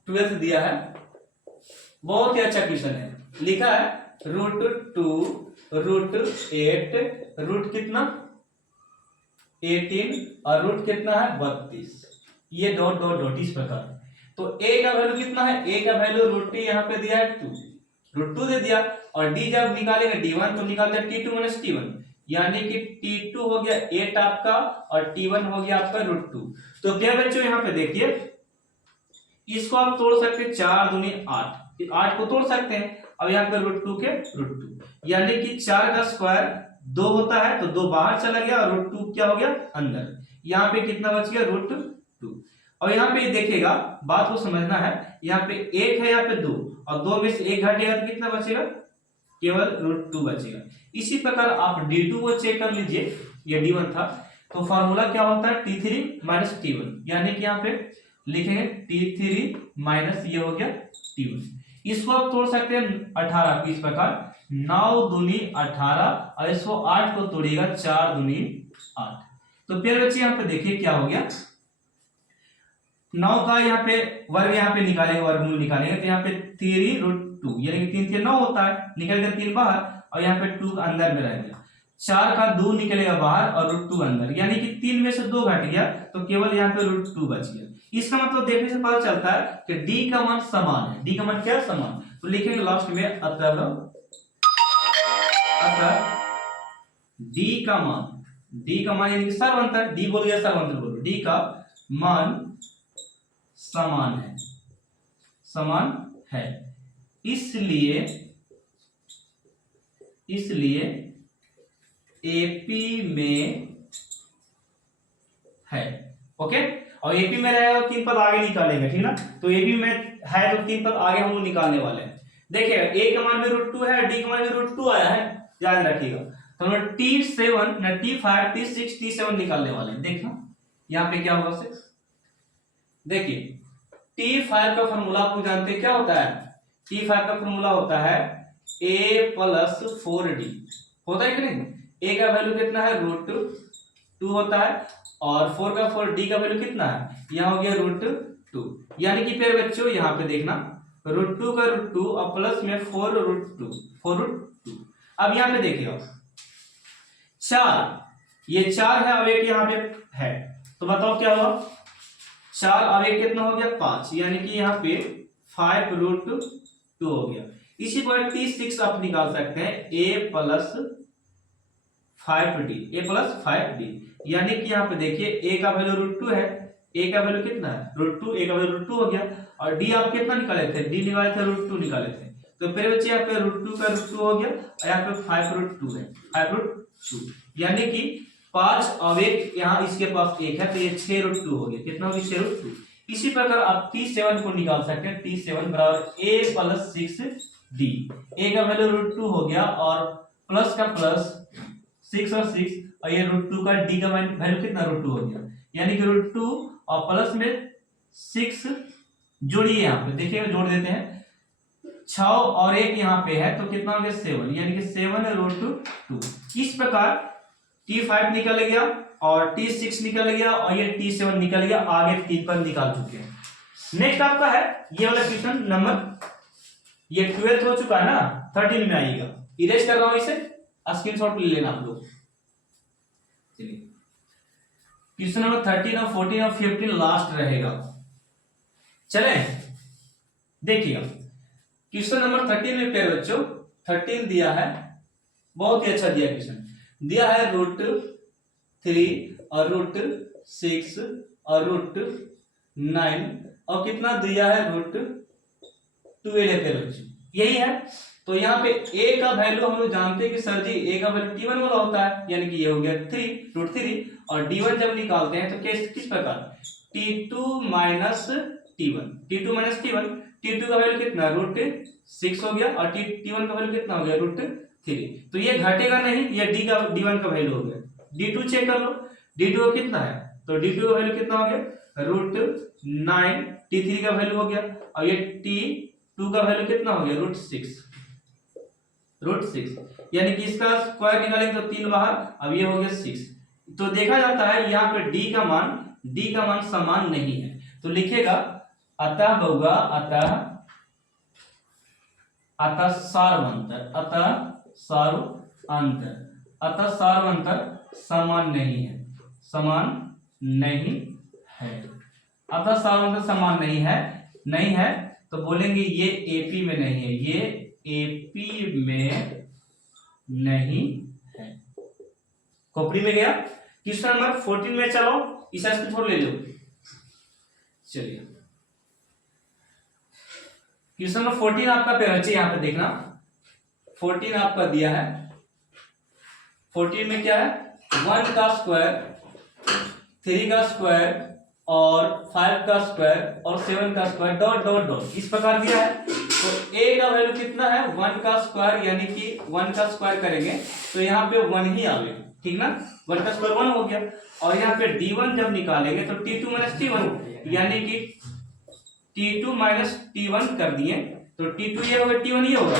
12 दिया है, बहुत ही अच्छा क्वेश्चन है। लिखा है √2 √8 रूट कितना 18 और रूट कितना है 32, ये डॉट डॉट डॉट इस प्रकार। तो a का वैल्यू कितना है, a का वैल्यू √2 यहाँ पे दिया है 2, √2 दे दिया, और d जब निकालेंगे d1 तो निकालते हैं t2 - t1, यानी कि t2 हो गया 8 आपका और t1 हो गया आपका √2। तो क्या बच्चों यहाँ पे देखिए, इसको आप तोड़ सकते हैं, 4 दूनी 8, 8 को तोड़ सकते हैं। अब यहाँ पे √2 के √2, यानी कि 4 का स्क्वायर 2 होता है, तो 2 बाहर चला गया और √2 क्या हो गया अंदर, यहाँ पे कितना बच गया √2। और यहाँ पे देखिएगा, बात को समझना है, यहाँ पे 1 है, यहाँ पे 2, और 2 में से 1 घटेगा तो कितना बचेगा, केवल √2 बचेगा। इसी प्रकार आप D2 को चेक कर लीजिए, ये D1 था, तो फॉर्मूला क्या होता है T3 - T1, यानी कि यहाँ पे लिखेंगे T3 माइनस ये हो गया T1। इसको आप तोड़ सकते हैं 18 इस प्रकार, 9 दूनी 18, और इसको 8 को तोड़िएगा 4 दूनी 8। तो फिर बच्चे यहाँ पे देखिए क्या हो गया, 9 का यहाँ पे वर्ग यहाँ पे निकालेंगे, वर्गमूल निकालेंगे, तो यहाँ पे 3√2 यानी कि 3 से 9 होता है, निकल गया 3 बाहर, और यहाँ पे 2 अंदर में रह गया, 4 का 2 निकलेगा बाहर और √2 अंदर, यानी कि 3 में से 2 घट गया, तो केवल यहाँ पे √2 बच गया। इसका मतलब देखने से पता चलता है कि d का मान समान है, d का मान क्या समान, तो लिखेंगे लास्ट में अतः d का मान यानी कि सर्वांतर, d बोल गया सर्वांतर बोलो, d का मान समान है, इसलिए एपी में है। ओके, और एपी में रहेगा तो 3 पद आगे निकालेंगे, ठीक ना। तो एपी में है तो 3 पद आगे हम लोग निकालने वाले हैं। देखिए a का मान भी √2 है, d का मान भी √2 आया है, याद रखिएगा। तो हम लोग T7 ना T5 T6 T7 निकालने वाले हैं। देखना यहाँ पे क्या होगा, देखिए T5 का फॉर्मूला आपको जानते हैं क्या होता है, T5 का फॉर्मूला होता है a + 4d, होता है कि नहीं। a का वैल्यू कितना है √2 होता है, और 4 का 4d का वैल्यू कितना है, यहाँ हो गया √2, यानी कि फिर बच्चों यहाँ पे देखना √2 का √2 और प्लस में 4√2। अब यहाँ पे देखिएगा 4, ये 4 है, अब एक यहाँ पे है, तो बताओ क्या हुआ, 4 अब एक कितना हो गया 5, यानी कि यहाँ पे 5√2 हो गया। इसी पर T6 आप निकाल सकते हैं a + 5d, यानी कि यहाँ पे देखिए a का वैल्यू √2 है, a का वैल्यू कितना है √2, a का वैल्यू √2 हो गया, और d आप कितना निकाले थे, d निकाले थे √2 निकाले थे, तो फिर बच्चे यहाँ पे √2 का √2 हो गया, और यहाँ पे 5√2 है, 5√2, यानी कि 5 और 1 यहाँ इसके पास 1 है, तो ये 6√2 हो गया, कितना हो गया 6√2। इसी प्रकार आप T7 को निकाल सकते हैं, T7 बराबर a + 6d, a का वैल्यू √2 हो गया, और प्लस का प्लस 6 और 6 और ये √2 का डी का वैल्यू कितना √2 हो गया, यानी कि √2 और प्लस में 6 जोड़िए, यहाँ पे देखिए जोड़ देते हैं, 6 और 1 यहाँ पे है तो कितना हो गया 7, यानी कि 7 √2। इस प्रकार T5 निकल गया और T6 निकल गया और ये T7 निकल गया, आगे 3 पर निकाल चुके हैं। नेक्स्ट आपका है ये वाला क्वेश्चन नंबर, ये 12th हो चुका है ना, 13 में आएगा। इरेज कर रहा हूं इसे, स्क्रीनशॉट ले लेना आप लोग। चलिए क्वेश्चन नंबर 13 और 14 और 15 लास्ट रहेगा। चले देखिए क्वेश्चन नंबर 13 में प्यारे बच्चों 13 दिया है, बहुत ही अच्छा दिया क्वेश्चन, दिया है √3 और √6 और √9 और कितना दिया है √12 है प्यारे बच्चों, यही है। तो यहाँ पे a का वैल्यू हम लोग जानते हैं कि सर जी a का वैल्यू T1 वाला होता है, यानी कि ये हो गया 3 और D1 जब निकालते हैं तो किस प्रकार T2 माइनस T1, T2 का वैल्यू कितना √6 हो गया और T1 का वैल्यू कितना हो गया √3। तो ये घटेगा नहीं, ये D1 का वैल्यू हो गया। D2 चेक कर लो, D2 कितना है, तो D2 का वैल्यू कितना हो गया √9, T3 का वैल्यू हो गया और ये T2 का वैल्यू कितना हो गया √6, यानी कि इसका स्क्वायर निकालेंगे तो 3 बाहर, अब ये हो गया 6। तो देखा जाता है यहाँ पे D का मान समान नहीं है, तो लिखेगा अतः होगा अतः सार्वंतर समान नहीं है, अतः सार्वंतर समान नहीं है तो बोलेंगे ये एपी में नहीं है, ये एपी में नहीं है। खोपड़ी में गया। क्वेश्चन नंबर 14 में चलो, इस स्क्रीनशॉट ले लो। चलिए क्वेश्चन नंबर 14 आपका पेज है, यहाँ पे देखना 14 आपका दिया है। 14 में क्या है 1 का स्क्वायर, 3 का स्क्वायर और 5 का स्क्वायर और 7 का स्क्वायर डॉट डॉट डॉट इस प्रकार दिया है। तो a का वैल्यू कितना है 1 का स्क्वायर, यानी कि 1 का स्क्वायर करेंगे तो यहाँ पे 1 ही आवेगा, ठीक ना, 1 का स्क्वायर 1 हो गया। और यहाँ पे D1 जब निकालेंगे तो T2 माइनस T1, यानी कि T2 माइनस T1 कर दिए तो T2 ये होगा T1 ये होगा,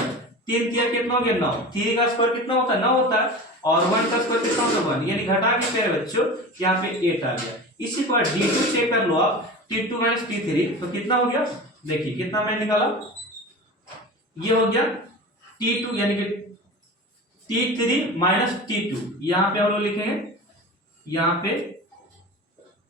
3 कितना हो गया 9, 3 का स्क्वायर कितना होता है 9 होता है और 1 का स्क्वायर कितना होता है 1, यानी घटा के प्यारे बच्चों यहाँ पे 8 आ गया। इसी पर D2 चेक कर लो आप, T2 माइनस T3 तो कितना हो गया, देखिए कितना मैंने निकाला, ये हो गया T2 यानी कि T3 माइनस T2, यहाँ पे हम लोग लिखेंगे यहाँ पे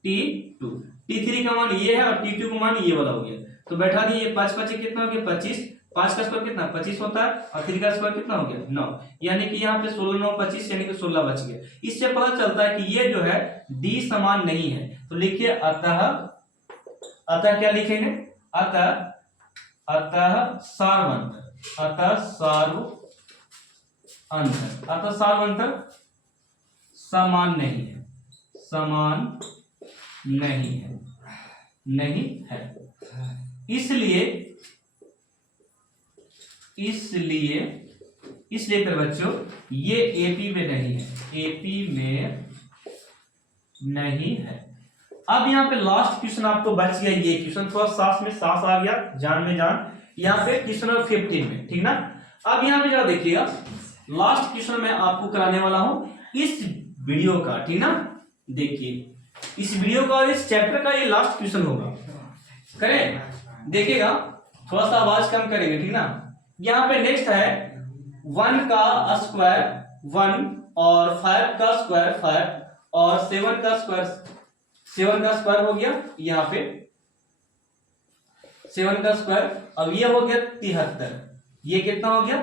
T2, T3 का मान ये है और T2 का मान ये वाला हो गया। तो बैठा दिए 5 5 कितना हो गया 25, 5 का स्क्वायर कितना 25 होता है और 3 का स्क्वायर कितना हो गया 9, यानी कि यहाँ पे 16 9 25 यानी कि 16 बच गया। इससे पता चलता है कि ये जो है D समान नहीं है। तो लिखिए अतः क्या लिखेंगे अतः सार्वंतर समान नहीं है। इसलिए फिर बच्चों ये एपी में नहीं है। अब यहाँ पे लास्ट क्वेश्चन आपको बच गया, ये क्वेश्चन थोड़ा सांस में सांस आ गया, जान में जान। यहाँ पे क्वेश्चन नंबर 15 में, ठीक ना। अब यहाँ पे जरा देखिएगा, लास्ट क्वेश्चन मैं आपको कराने वाला हूं इस वीडियो का, ठीक ना। देखिए इस वीडियो का और इस चैप्टर का ये लास्ट क्वेश्चन होगा, करें देखिएगा, थोड़ा सा आवाज कम करेंगे, ठीक ना। यहाँ पे नेक्स्ट है 1 का स्क्वायर 1 और 5 का स्क्वायर 5 और 7 का स्क्वायर हो गया, यहाँ पे 7 का स्क्वायर, अब ये हो गया 73, ये कितना हो गया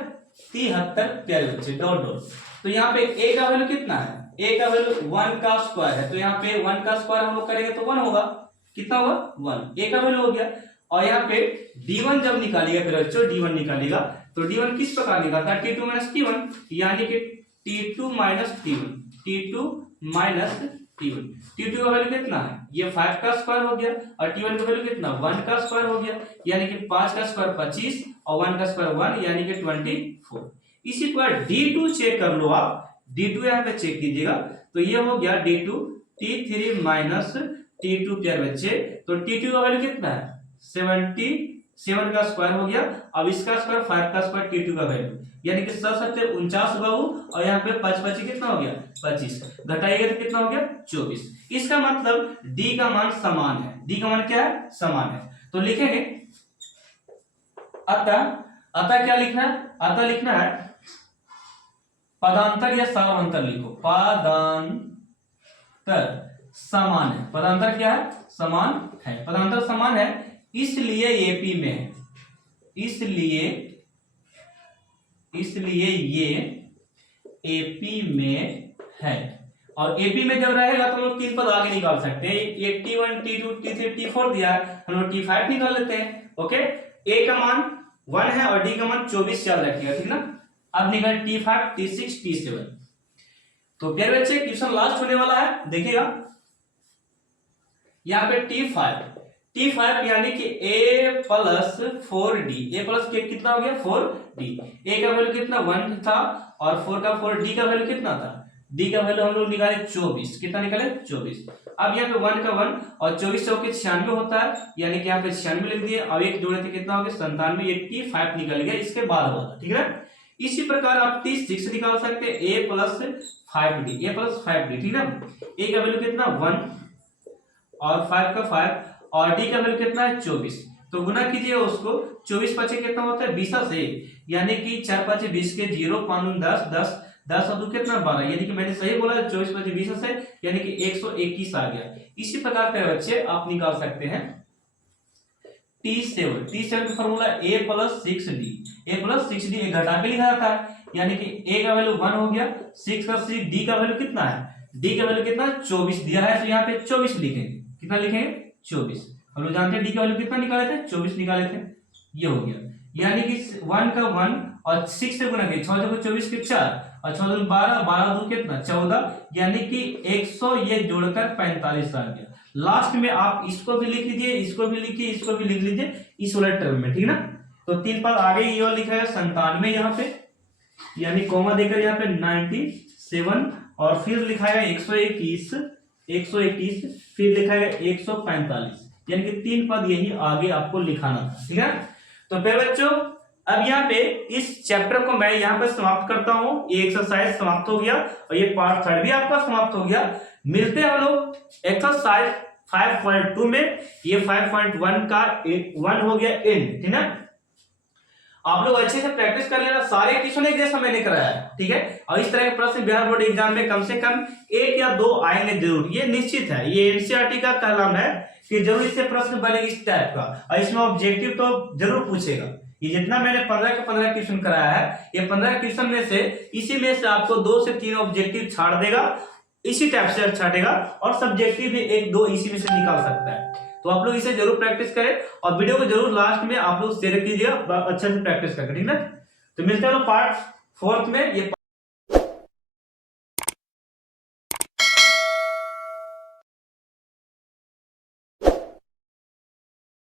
73 प्यारे बच्चे डॉट डॉट। तो यहाँ पे a का वैल्यू कितना है, a का वैल्यू 1 का स्क्वायर है, तो यहाँ पे 1 का स्क्वायर हम लोग करेंगे तो 1 होगा, कितना होगा 1, a का वैल्यू हो गया। और यहाँ पे D1 जब निकालिएगा फिर बच्चों D1 निकालेगा तो D1 किस प्रकार निकालता है T2 माइनस T1, यानी कि T2 माइनस T1 का वैल्यू कितना है, ये 5 का स्क्वायर हो गया और T1 का वैल्यू कितना 1 का स्क्वायर हो गया, यानी कि 5 का स्क्वायर 25 और 1 का स्क्वायर 1, यानी कि 24। इसी प्रकार D2 चेक कर लो आप, D2 यहाँ पे चेक कीजिएगा तो ये हो गया D2 T3 माइनस T2 प्यारे बच्चे। तो T2 का वैल्यू कितना है 77 का स्क्वायर हो गया। अब इसका स्क्वायर 5 का स्क्वायर T2 का वैल्यू, यानी कि 7×7 = 49 और यहाँ पे 5×5 कितना हो गया 25, घटाइएगा तो कितना हो गया 24। इसका मतलब D का मान समान है। D का मान क्या है समान है। तो लिखेंगे अतः क्या लिखना है, अतः लिखना है पदांतर या समांतर लिखो, पदांतर समान है। पदांतर क्या है समान है, पदांतर समान है इसलिए एपी में है, इसलिए ये एपी में है। और एपी में जब रहेगा तो हम लोग 3 पद आगे निकाल सकते हैं। एक T1 T2 T3 T4 दिया है, हम लोग T5 निकाल लेते हैं। ओके, ए का मान 1 है और डी का मान 24 याद रखिएगा, ठीक ना। अब निकल T5 T6 T7। तो प्यारे बच्चे क्वेश्चन लास्ट होने वाला है, देखिएगा यहाँ पे T5 यानी कि A plus 4D, A plus कितना हो गया 4D। A का वैल्यू कितना 1 था और 4 का 4D का वैल्यू कितना था, D का वैल्यू हम लोग निकाले 24, कितना निकाले 24। अब यहाँ पे 1 का 1 और 24 से होकर 96 होता है, यानी कि यहाँ पे 96 लिख दिए। अब एक जोड़े थे कितना हो गया 97, 85 निकल गया इसके बाद वाला, ठीक है। इसी प्रकार आप T6 निकाल सकते हैं A प्लस 5D, ठीक है। A का वैल्यू कितना 1 और 5 का 5 और D का वैल्यू कितना है 24। तो गुना कीजिए उसको, 24 5 कितना होता है 20 से, यानी कि 4 5 20 के 0 5 10 10 10 और 2 कितना 12, यानी कि मैंने सही बोला 24 5 20 से, यानी कि 121 आ गया। इसी प्रकार पे बच्चे आप निकाल सकते हैं T7 का फॉर्मूला A प्लस 6D एक घटा के लिखा जाता है, यानी कि A का वैल्यू 1 हो गया, 6 का 6, D का वैल्यू कितना है, D का वैल्यू कितना 24 दिया है, तो यहाँ पे 24 लिखेंगे। कितना लिखेंगे 24। हम लोग जानते हैं D का वैल्यू कितना निकाले थे 24 निकाले थे, ये हो गया। यानी कि 1 का 1 और 6 से गुना किया, 6 को 24 के 4 और 6 2 12 12 2 कितना 14, यानी कि 100 ये जोड़कर 45 आ गया। लास्ट में आप इसको भी लिख लीजिए, इसको भी लिखिए, इसको भी लिख लीजिए इस वाले टर्म में, ठीक ना। तो 3 पद आगे ये वाला लिखा है 97 यहाँ पे, यानी कॉमा देकर यहाँ पे 97 और फिर लिखा है 121 फिर लिखा है 145, यानी कि 3 पद यही आगे आपको लिखाना था, ठीक है। तो फिर बच्चों अब यहाँ पे इस चैप्टर को मैं यहाँ पे समाप्त करता हूँ। ये एक्सरसाइज समाप्त हो गया और ये पार्ट 3 भी आपका समाप्त हो गया। मिलते हैं हम लोग एक्सरसाइज 5.2 में। ये 5.1 का 1 हो गया एंड, ठीक है। आप लोग अच्छे से प्रैक्टिस कर लेना, सारे क्वेश्चन एक जैसा मैंने कराया है, ठीक है। और इस तरह के प्रश्न बिहार बोर्ड एग्जाम में कम से कम 1 या 2 आएंगे जरूर, ये निश्चित है। ये एनसीईआरटी का कहना है कि जरूर इससे प्रश्न बनेगा इस टाइप का, और इसमें ऑब्जेक्टिव तो जरूर पूछेगा। ये जितना मैंने 15 के 15 क्वेश्चन कराया है, ये 15 क्वेश्चन में से इसी में से आपको 2 से 3 ऑब्जेक्टिव छाड़ देगा, इसी टाइप से छाटेगा, और सब्जेक्टिव भी 1 2 इसी में से निकाल सकता है। तो आप लोग इसे जरूर प्रैक्टिस करें और वीडियो को जरूर लास्ट में आप लोग शेयर कीजिएगा अच्छे से प्रैक्टिस करके, ठीक है। तो मिलते हैं पार्ट 4 में। ये